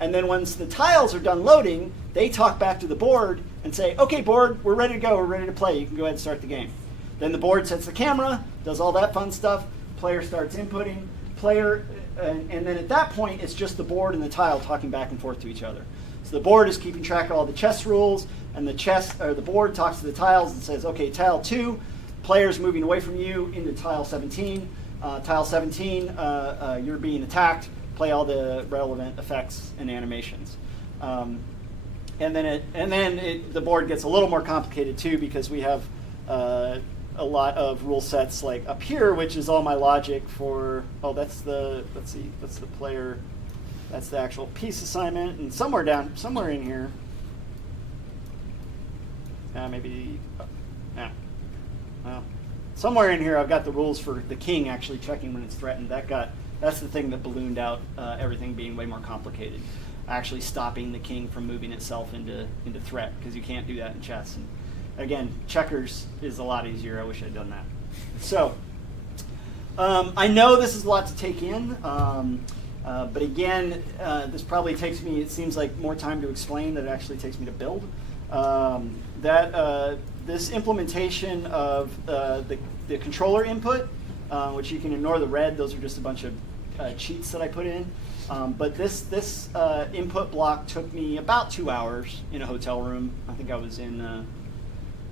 And then once the tiles are done loading, they talk back to the board and say, okay, board, we're ready to go, we're ready to play, you can go ahead and start the game. Then the board sets the camera, does all that fun stuff, player starts inputting, and then at that point, it's just the board and the tile talking back and forth to each other. So the board is keeping track of all the chess rules, and the board talks to the tiles and says, okay, tile 2, player's moving away from you into tile 17. Tile 17, you're being attacked, play all the relevant effects and animations. And then the board gets a little more complicated too, because we have a lot of rule sets like up here, which is all my logic for, that's the player, that's the actual piece assignment, and somewhere in here, somewhere in here I've got the rules for the king actually checking when it's threatened. That's the thing that ballooned out everything being way more complicated. Actually stopping the king from moving itself into threat, because you can't do that in chess. And again, checkers is a lot easier. I wish I'd done that. So I know this is a lot to take in, but again, this probably takes me, it seems like, more time to explain than it actually takes me to build. This implementation of the controller input, which you can ignore the red, those are just a bunch of cheats that I put in. But this input block took me about 2 hours in a hotel room. I think I was in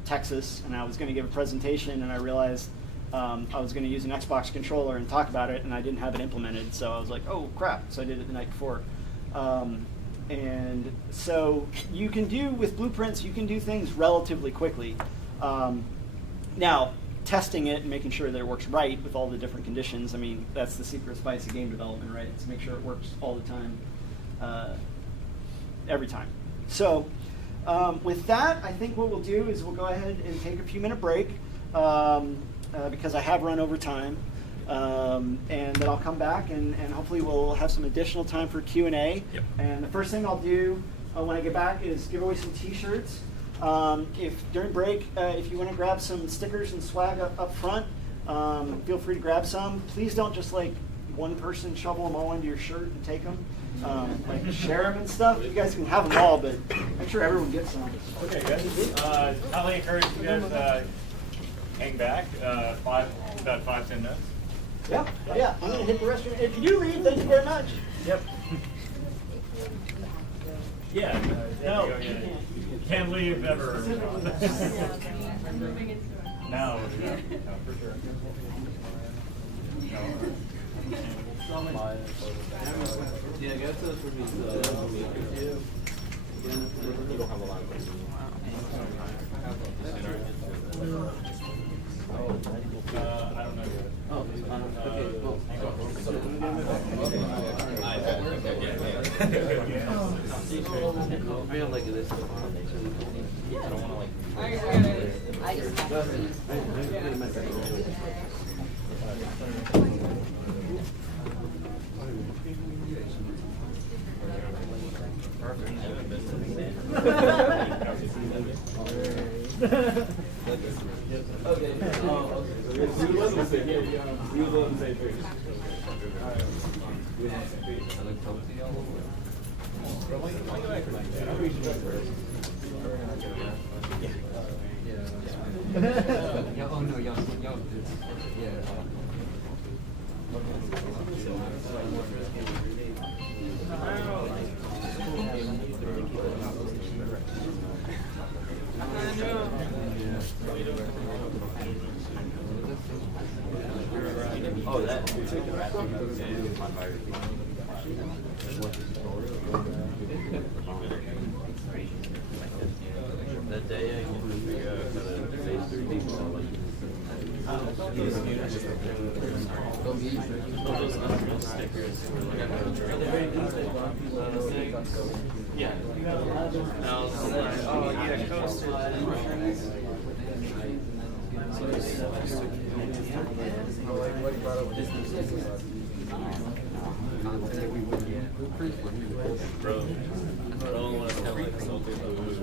Texas, and I was going to give a presentation, and I realized I was going to use an Xbox controller and talk about it, and I didn't have it implemented. So I was like, oh, crap. So I did it the night before. And so you can do, with blueprints, you can do things relatively quickly. Now, testing it and making sure that it works right with all the different conditions, I mean, that's the secret spice of game development, right? It's to make sure it works all the time, every time. So with that, I think what we'll do is we'll go ahead and take a few-minute break because I have run over time. And then I'll come back and hopefully we'll have some additional time for Q&A. Yep. And the first thing I'll do when I get back is give away some t-shirts. If during break, if you want to grab some stickers and swag up front, feel free to grab some. Please don't just like one person shovel them all into your shirt and take them. Like share them and stuff. You guys can have them all, but make sure everyone gets some. Okay, guys. Highly encourage you guys hang back about 5-10 minutes. Yeah. I'm going to hit the restroom. If you do leave, thank you very much. Yep. Yeah. No. Can't leave ever. I'm moving into it. No, yeah, no, for sure. Yeah, I guess this would be You don't have a lot of questions. I don't know yet. Oh, okay, well. I feel like this. I don't want to like. I just have to. Okay. We was on the same page. We was on the same page. We was on the same page. I look talk to y'all. Why you acting like that? I reached you first. Yeah, oh no, y'all, yeah. Oh, that. That day I couldn't figure out how to face through people. Yeah. Oh, yeah, coasted. Bro, I don't want to tell like something about who's